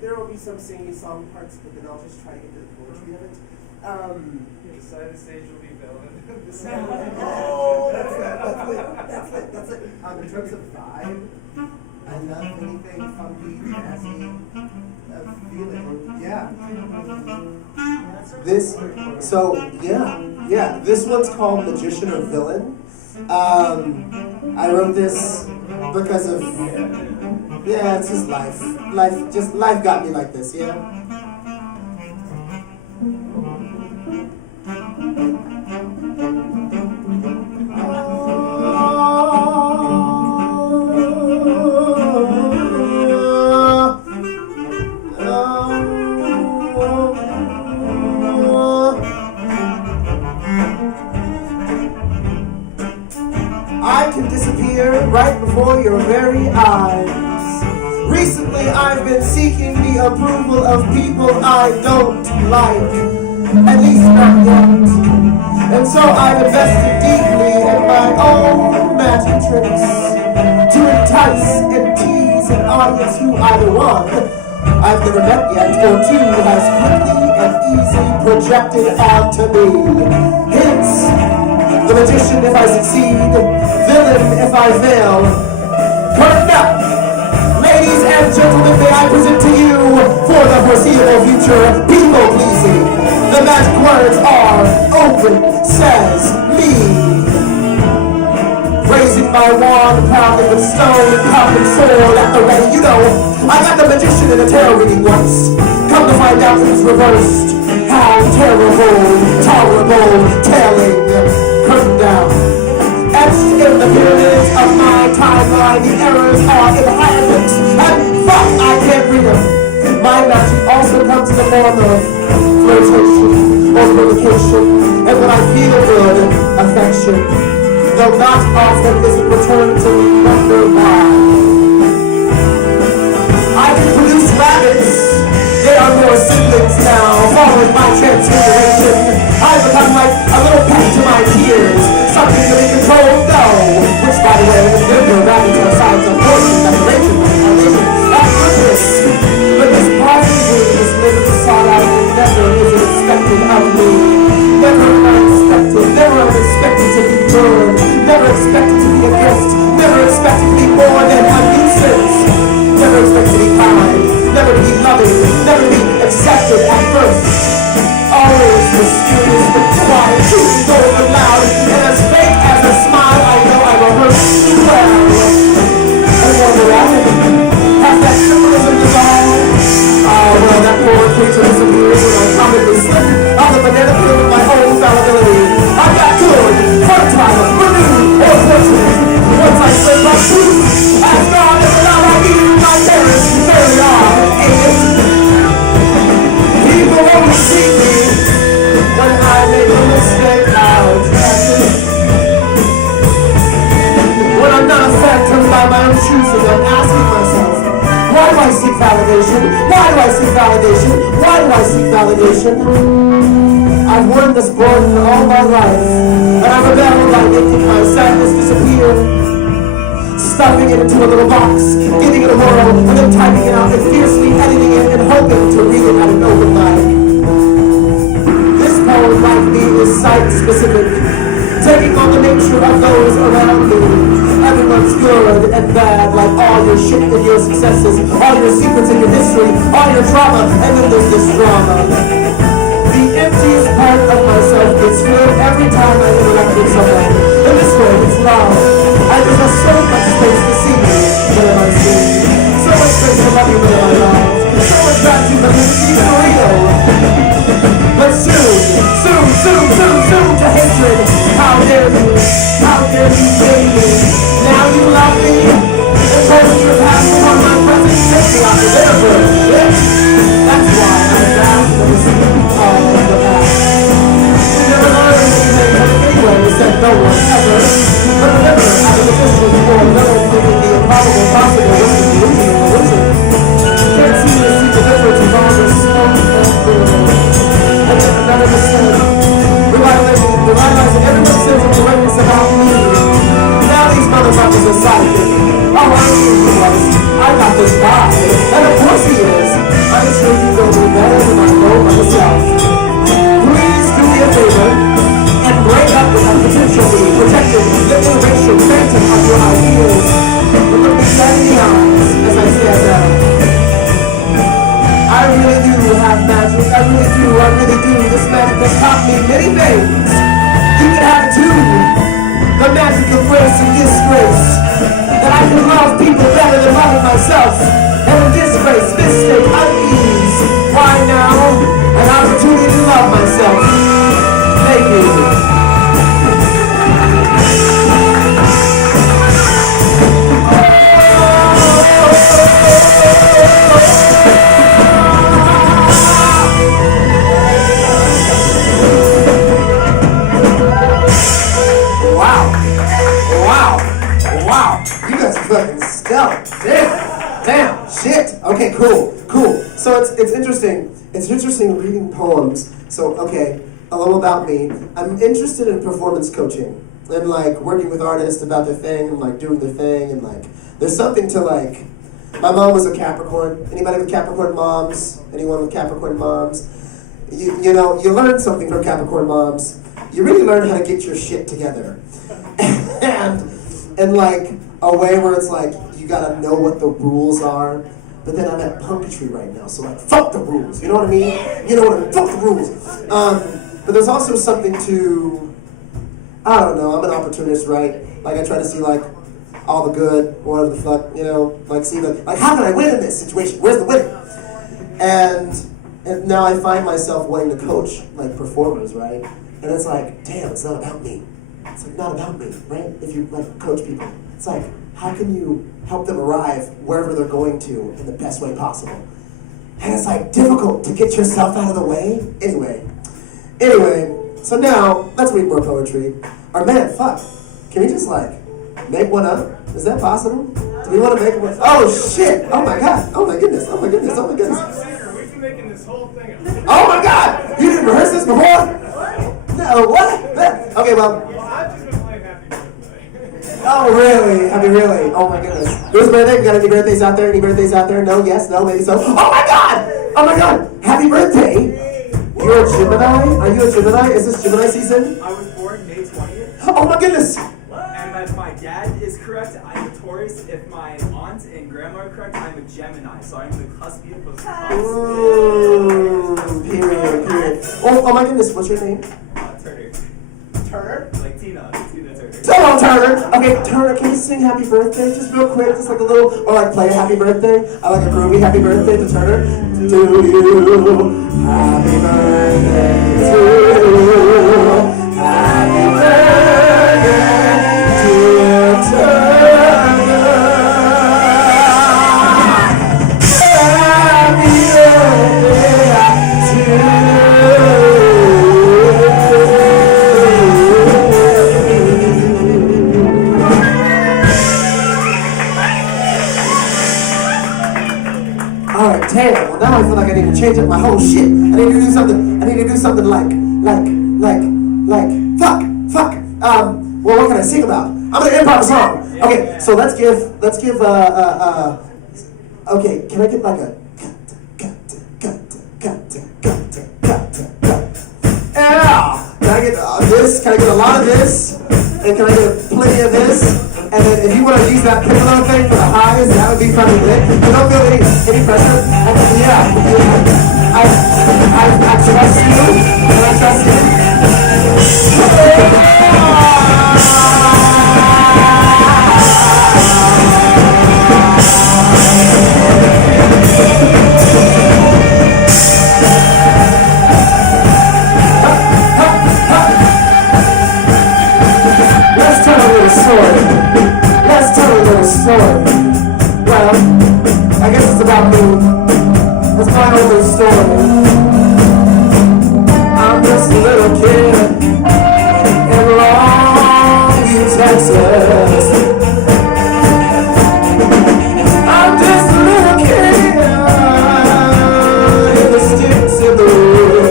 there will be some singing song parts, but then I'll just try to get to the poetry of it. The side of the stage will be villain. Oh, that's it. In terms of vibe, I love anything funky, jazzy, feeling. Yeah. Yeah, this one's called Magician or Villain. I wrote this because of, yeah, it's just life. Life got me like this, yeah? I can disappear right before your very eyes. Recently I've been seeking the approval of people I don't like, at least not yet. And so I've invested deeply in my own magic tricks to entice and tease an audience who either one I've never met yet, or two has quickly and easily projected onto me. Hence, the magician if I succeed, villain if I fail. Curtain up! Ladies and gentlemen, may I present to you, for the foreseeable future, people pleasing. The magic words are, open, says, me. Raising my wand, pounding with stone, pounding sword at the ready. You know, I got the magician in a tarot reading once. Come to find out it was reversed. How terrible, tolerable, telling. Curtain down. Etched in the pyramids of my timeline, the errors are in hieroglyphs, and fuck, I can't read them. My magic also comes in the form of flirtation or provocation, and when I feel good, affection. Though not often is it returned to me, wonder why. I can produce rabbits. They are more siblings now, following my transfiguration. I've become like a little pet to my peers, something to be controlled, no. Which, by the way, is good for rabbits are signs of poison, decoration, foundation, and goodness. But this positive dream is living sought out and never is it expected of me. Never unexpected, never unexpected to be good, never expected to be a gift, never expected to be more than a nuisance, never expected to be kind, never to be loving, never to be accepted at first. Always mysterious but quiet, shooting golden loud, and as fake as a smile, I know I rehearsed well. I wonder why. Has that symbolism dissolved? Oh, well, that poor creature disappears when I comically slip out the banana peel with my own fallibility. I've got good, fertile, renewed, or fortunate. Once I slip my truth, as God is allowed I give you my parents, carry on, Anus. People only see me when I make a mistake out. When I'm not a phantom by my own choosing, I'm asking myself, why do I seek validation? Why do I seek validation? Why do I seek validation? I've worn this burden all my life, and I rebel by making my sadness disappear. Stuffing it into a little box, giving it a whirl, and then typing it out and fiercely editing it and hoping to read it at an open mic. This poem, like me, is site-specific, taking on the nature of those around me. Everyone's good and bad, like all your shit and your successes, all your secrets and your history, all your trauma, and then there's this drama. The emptiest part of myself gets filled every time I interact with someone. In this way, it's love. I just have so much space to see you, but am I seen? So much space to love you, but am I loved? So much gratitude, but is it even real? But soon to hatred. How dare you? How dare you hate me? Now you love me? Imposing your past upon my present, take me out the river. That's why I'm down to receive all of the past. You never learned anything, but anyway, you said no one ever. But remember, I'm a magician for knowing thinking the improbable possible was the illusion of illusion. Can't see the difference of all this smoke and burning. And then another mistake. Revitalizing everyone's sense of awareness about me. Now these motherfuckers are psychic. Oh, I knew he was. I got this guy. And of course he is. I'm sure you know me better than I know myself. Please do me a favor and break up with that potentially protected liberation phantom of your ideas. And look me dead in the eyes as I stand down. I really do have magic. I really do. This magic has taught me many things. magic of grace and disgrace. That I can love people better than loving myself. And a disgrace, mistake, unease. Why now? An opportunity to love myself. Thank you. Wow, you guys are fucking stellar. Damn, shit. Okay, cool. So it's interesting. It's interesting reading poems. So, okay, a little about me. I'm interested in performance coaching and like working with artists about their thing and like doing their thing and like there's something to like. My mom was a Capricorn. Anybody with Capricorn moms? Anyone with Capricorn moms? You know, you learn something from Capricorn moms. You really learn how to get your shit together. and like a way where it's like you gotta know what the rules are, but then I'm at punketry right now, so like fuck the rules, you know what I mean? You know what I mean? Fuck the rules. But there's also something to, I don't know, I'm an opportunist, right? Like I try to see like all the good, whatever the fuck, you know, like see the, like how can I win in this situation? Where's the winning? And now I find myself wanting to coach like performers, right? And it's like, damn, it's not about me. It's like not about me, right? If you like coach people, it's like, how can you help them arrive wherever they're going to in the best way possible? And it's like difficult to get yourself out of the way. Anyway, so now let's read more poetry. Or man, fuck, can we just like make one up? Is that possible? Do we want to make one? Oh shit! Oh my god! Oh my goodness! Oh my goodness! Oh my goodness! Top secret, we've been making this whole thing up. Oh my god! You didn't rehearse this before? No, what? Okay, well. I've just been playing Happy Birthday. Oh, really? I mean, really? Oh, my goodness. Whose birthday? You got any birthdays out there? Any birthdays out there? No? Yes? No? Maybe so? Oh, my God! Oh, my God! Happy birthday! You're a Gemini? Are you a Gemini? Is this Gemini season? I was born May 20th. Oh, my goodness! And if my dad is correct, I'm a Taurus. If my aunt and grandma are correct, I'm a Gemini. So I'm the cuspy of those Period. Oh, my goodness. What's your name? Turner. Turner? Like Tina Turner. Hello, Turner. Okay, Turner, can you sing Happy Birthday just real quick? Just like a little, or like play a Happy Birthday? I like a groovy Happy Birthday to Turner. To you, Happy Birthday to you. Happy Birthday, dear Turner. Happy Birthday to you. Alright, damn. Well, now I feel like I need to change up my whole shit. I need to do something like, fuck. Well, what can I sing about? I'm gonna improv a song. Okay, so let's give, okay, can I get like a, yeah! Can I get this? Can I get a lot of this? And can I get plenty of this? And then if you want to use that piccolo thing for the highs, that would be fucking lit. You don't feel any pressure? And then, yeah. I trust you. And I trust Let's tell a little story. Well, I guess it's about me. It's my own little story. I'm just a little kid in Longview, Texas. I'm just a little kid in the sticks in the wood.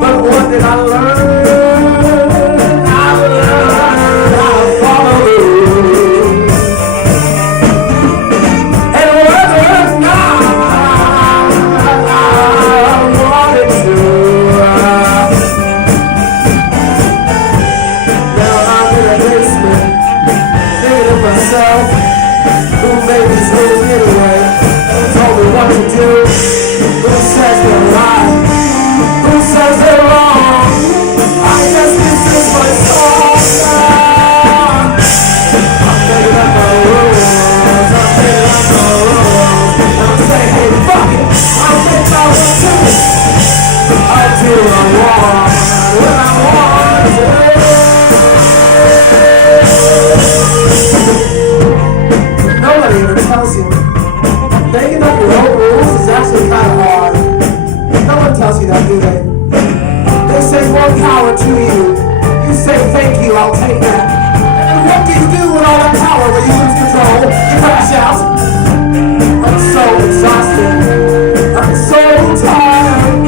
But what did I learn? power to you. You say thank you, I'll take that. And what do you do with all that power when you lose control? You crash out. I'm so exhausted. I'm so tired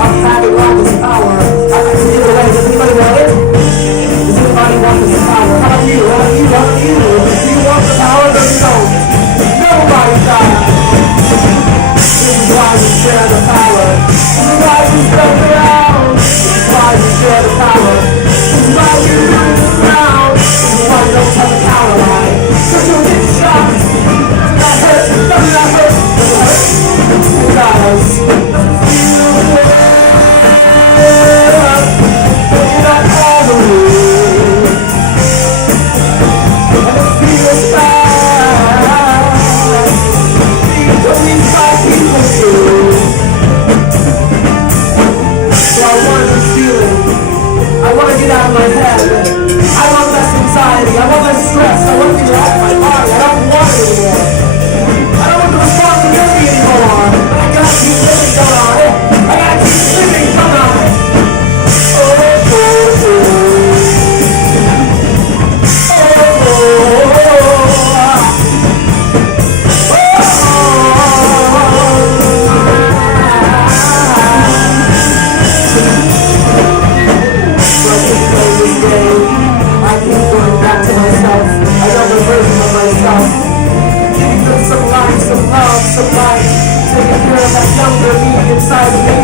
of having all this power. I'd like to give it away. Does anybody want it? Does anybody want this power? How about you? How about you? How about you? Do you want the power? No, you don't. Nobody died. This is why we share the power. This is why we spread it out. This is why we share the power. This is why we run this round. This is why we don't tell the power lie. Cause you'll get shot. Doesn't that hurt? Doesn't that hurt? Doesn't it hurt? It does. Feel the way. But you're not all the way. And it feels bad. Because we fight people too. So I want a feeling. I want to get out of my head. I want less anxiety. I want less stress. I want to get out of my body. I don't want it anymore. I don't want the responsibility anymore. But I gotta keep living, don't I? I gotta keep living, don't I? Oh, oh, oh. I keep going back to myself. I know the version of myself. Giving them some light, some love, some light. Taking care of that younger me inside of me.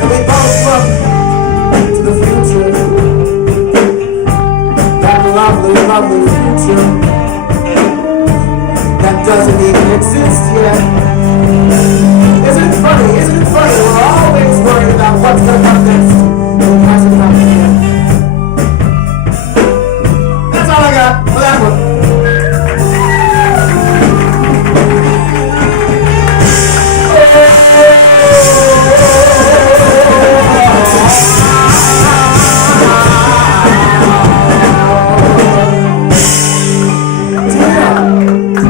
And we both look to the future. That lovely, lovely future. That doesn't even exist yet. Isn't it funny? Isn't it funny? We're always worried about what's going to come next. And it hasn't happened yet. That's all I got for that one.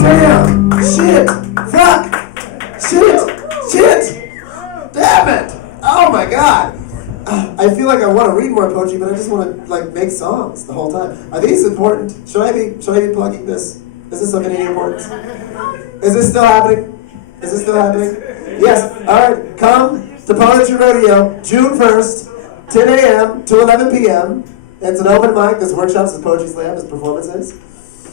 Damn, shit, fuck, shit, damn it, oh my god. I feel like I want to read more poetry, but I just want to like make songs the whole time. Are these important? Should I be plugging this? Is this of any importance? Is this still happening? Is this still happening? Yes. All right. Come to Poetry Rodeo, June 1st, 10 a.m. to 11 p.m. It's an open mic. There's workshops, there's poetry slam, there's performances.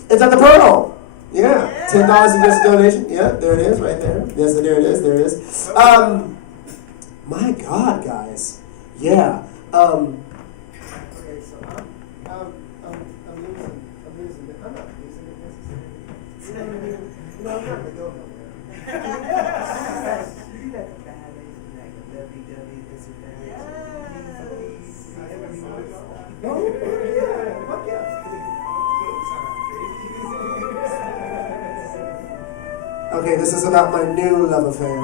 It's at the Pearl. Yeah. $10 suggested donation. Yeah, there it is, right there. Yes, there it is. There it is. My God, guys. Yeah. Okay, so I'm losing it. I'm not losing it necessarily. No, I'm not gonna go nowhere. You do that for bad days, like a WW, this or that. No, yeah, fuck yeah. Okay, this is about my new love affair.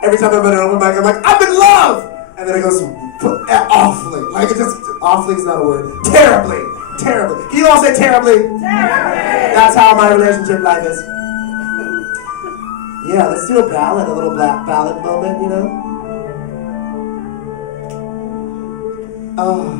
Every time I'm at an open mic, I'm like, I'm in love! And then it goes awfully. Like, it just, awfully is not a word. Terribly. Can you all say terribly? Terribly! That's how my relationship life is. Yeah, let's do a ballad, a little black ballad moment, you know? Oh.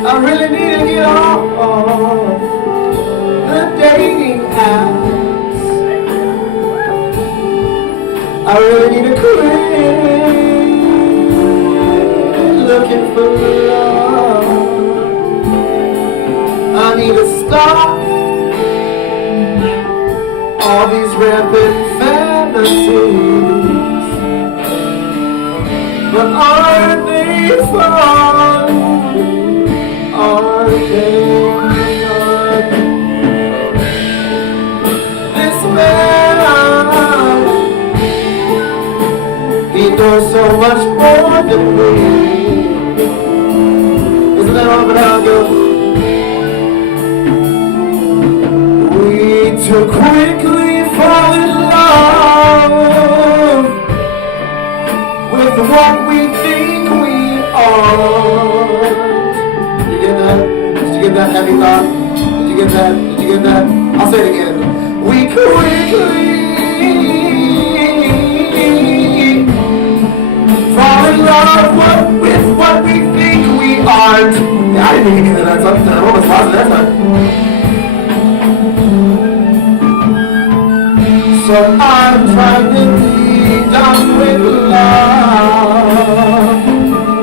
I really need to get off the dating apps. I really need to quit looking for love. I need to stop all these rampant fantasies. But are they from? Are they not? This man, he knows so much more than me. Isn't that all about you? We too quickly fall in love with what we think we are. Did you get that? Did you get that heavy thought? Did you get that? Did you get that? I'll say it again. We quickly fall in love with what we think we aren't. Yeah, I didn't even get that. I'm almost positive that time. So I'm trying to be done with love,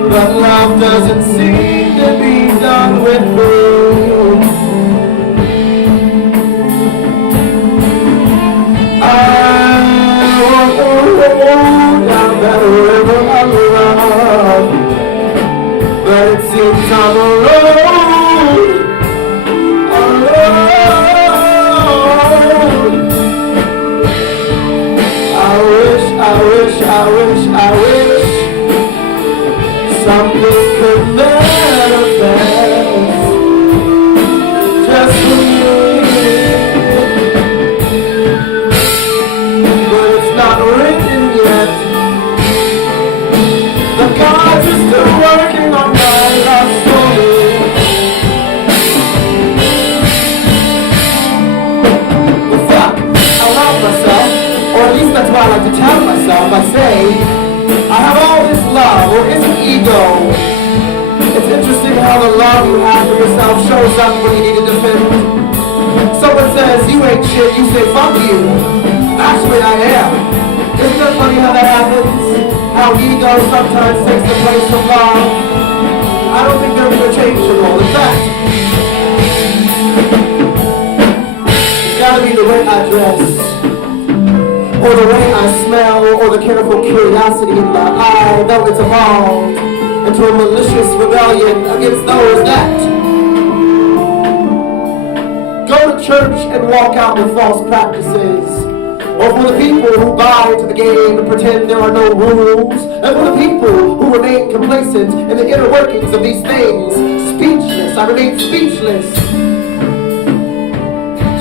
but love doesn't seem to be done with me. I want to roll down that river of love, but it seems I'm alone, alone. I wish something could manifest just for me, but it's not written yet. The gods are still working on my love story. Well, fuck, I love myself, or at least that's what I like to tell myself. I say I have all this love, or is it ego? It's interesting how the love you have for yourself shows up when you need to defend. Someone says, you ain't shit, you say, fuck you. That's the way I am. Isn't that funny how that happens? How ego sometimes takes the place of love. I don't think they're interchangeable. In fact, it's gotta be the way I dress, or the way I smell, or the careful curiosity in my eye, though it's evolved into a malicious rebellion against those that go to church and walk out with false practices, or for the people who buy into the game and pretend there are no rules, and for the people who remain complacent in the inner workings of these things. Speechless, I remain speechless.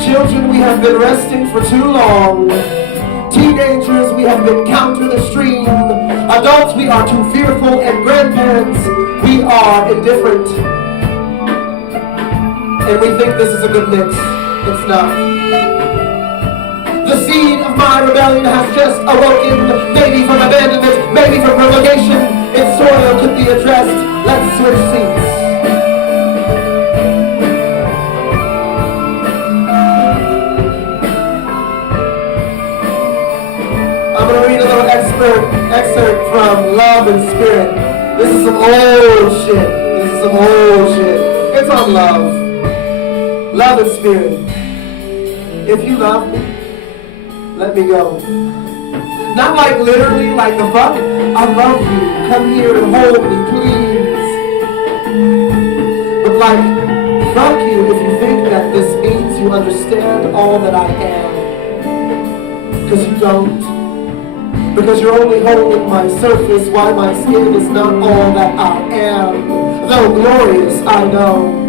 Children, we have been resting for too long. Teenagers, we have been counter the stream. Adults, we are too fearful. And grandparents, we are indifferent. And we think this is a good mix. It's not. The seed of my rebellion has just awoken. Maybe from abandonment, maybe from relegation. Its soil could be addressed. Let's switch seats. I'm going to read a little excerpt from Love and Spirit. This is some old shit. This is some old shit. It's on love. Love and Spirit. If you love me, let me go. Not like literally, like the fuck. I love you. Come here and hold me, please. But like, fuck you if you think that this means you understand all that I am. Because you don't. Because you're only holding my surface, why my skin is not all that I am. Though glorious, I know.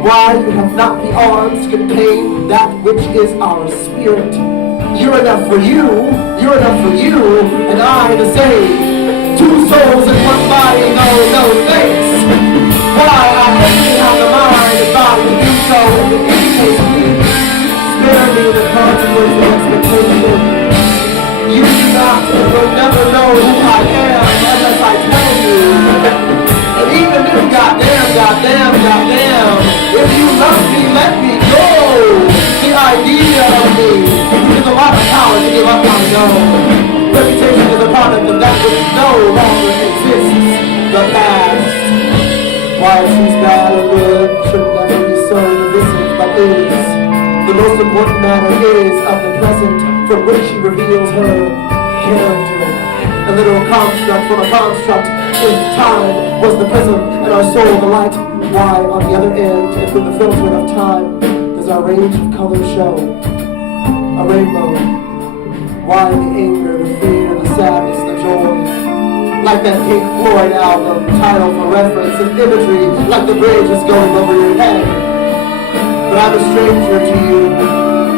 Why you have not the arms to contain that which is our spirit. You're enough for you, you're enough for you, and I the same. Two souls in one body, no thanks. Why I only have the mind and body to do so, in any case, please spare me the consequence of expectation. You do not and will never know who I am unless I tell you. And even if goddamn, if you love me, let me go. The idea of me is a lot of power to give up, I know. Reputation is a product of that which no longer exists. The past. Why she's bad or good should never be so divisive, but is. The most important matter is of the present, from which she reveals her character. a literal construct, for the construct is time, was the prism, and our soul the light. Why, on the other end, and through the filter of time, does our range of colors show a rainbow? Why the anger, the fear, the sadness, the joy? Like that Pink Floyd album, title for reference and imagery, like the bridge is going over your head. But I'm a stranger to you.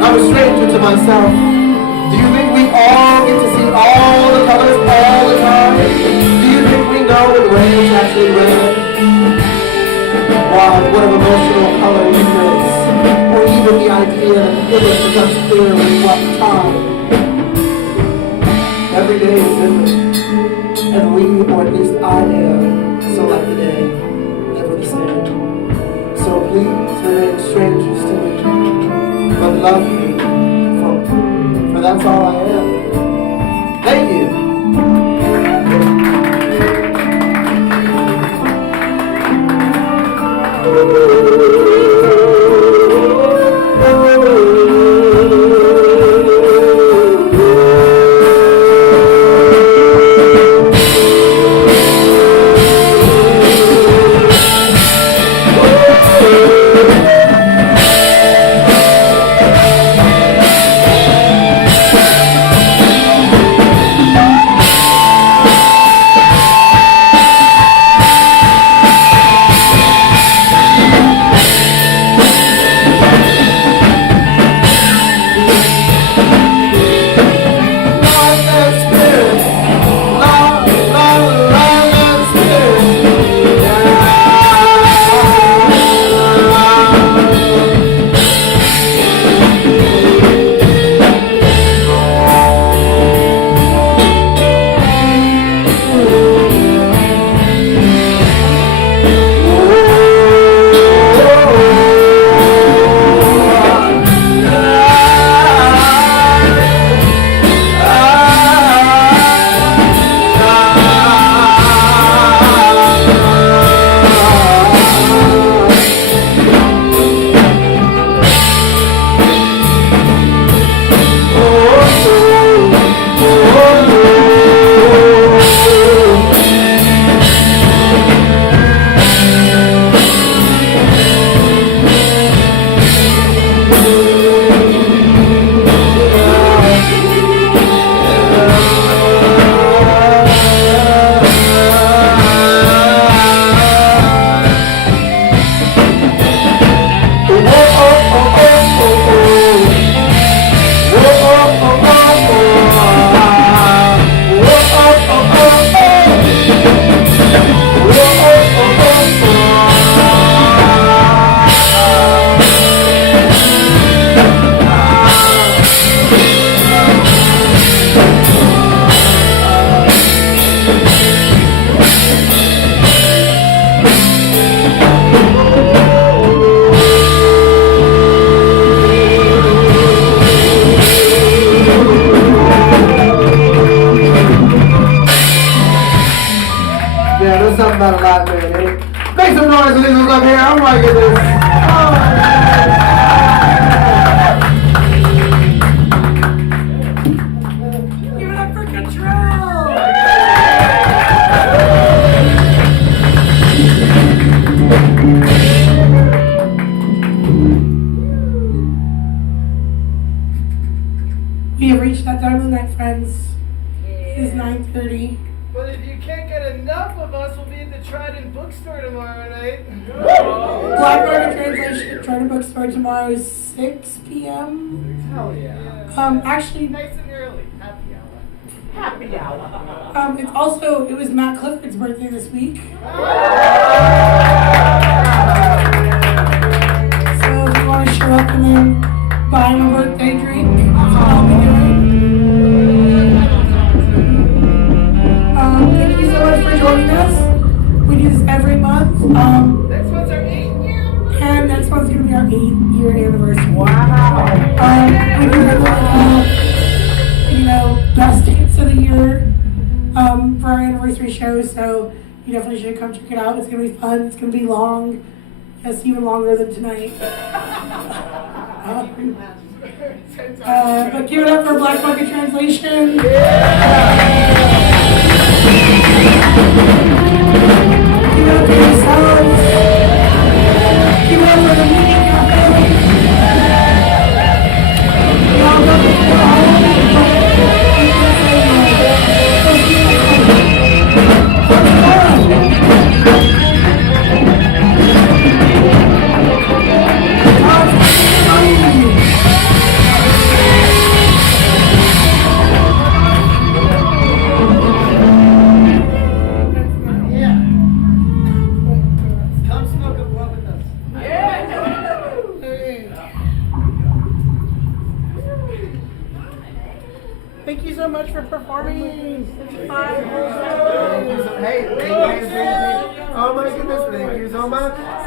I'm a stranger to myself. Do you think we all get to see all the colors all the time? Do you think we know when red is actually red? Why, what of emotional color ignorance? Or even the idea that the image becomes clear with what time? Every day is different. And we, or at least I am, so like the day, never the same. So please remain strangers to me, but love me, for that's all I am. Thank you. Something about a lot, man. Make some noise for these ones up here. I'm liking this. Give it up for Control! We have reached that time of the night, friends. It is 9:30. But if you can't get enough of us, we'll be at the Trident Bookstore tomorrow night. Black Market Translation at Trident Bookstore tomorrow is 6 p.m. Hell yeah. Actually, Nice and early. Happy hour. Happy hour. it was Matt Clifford's birthday this week. So if you want to show up and then buy him a birthday drink, that's what I'll be doing. Thank you so much for joining us. We do this every month. Next one's our 8th year. And next one's going to be our 8th-year anniversary. Wow. We do have best hits of the year for our anniversary show. So you definitely should come check it out. It's going to be fun. It's going to be long. Yes, even longer than tonight. But give it up for Black Market Translation. Yeah. you so much for performing. 55. Hey, oh my goodness, thank you so much.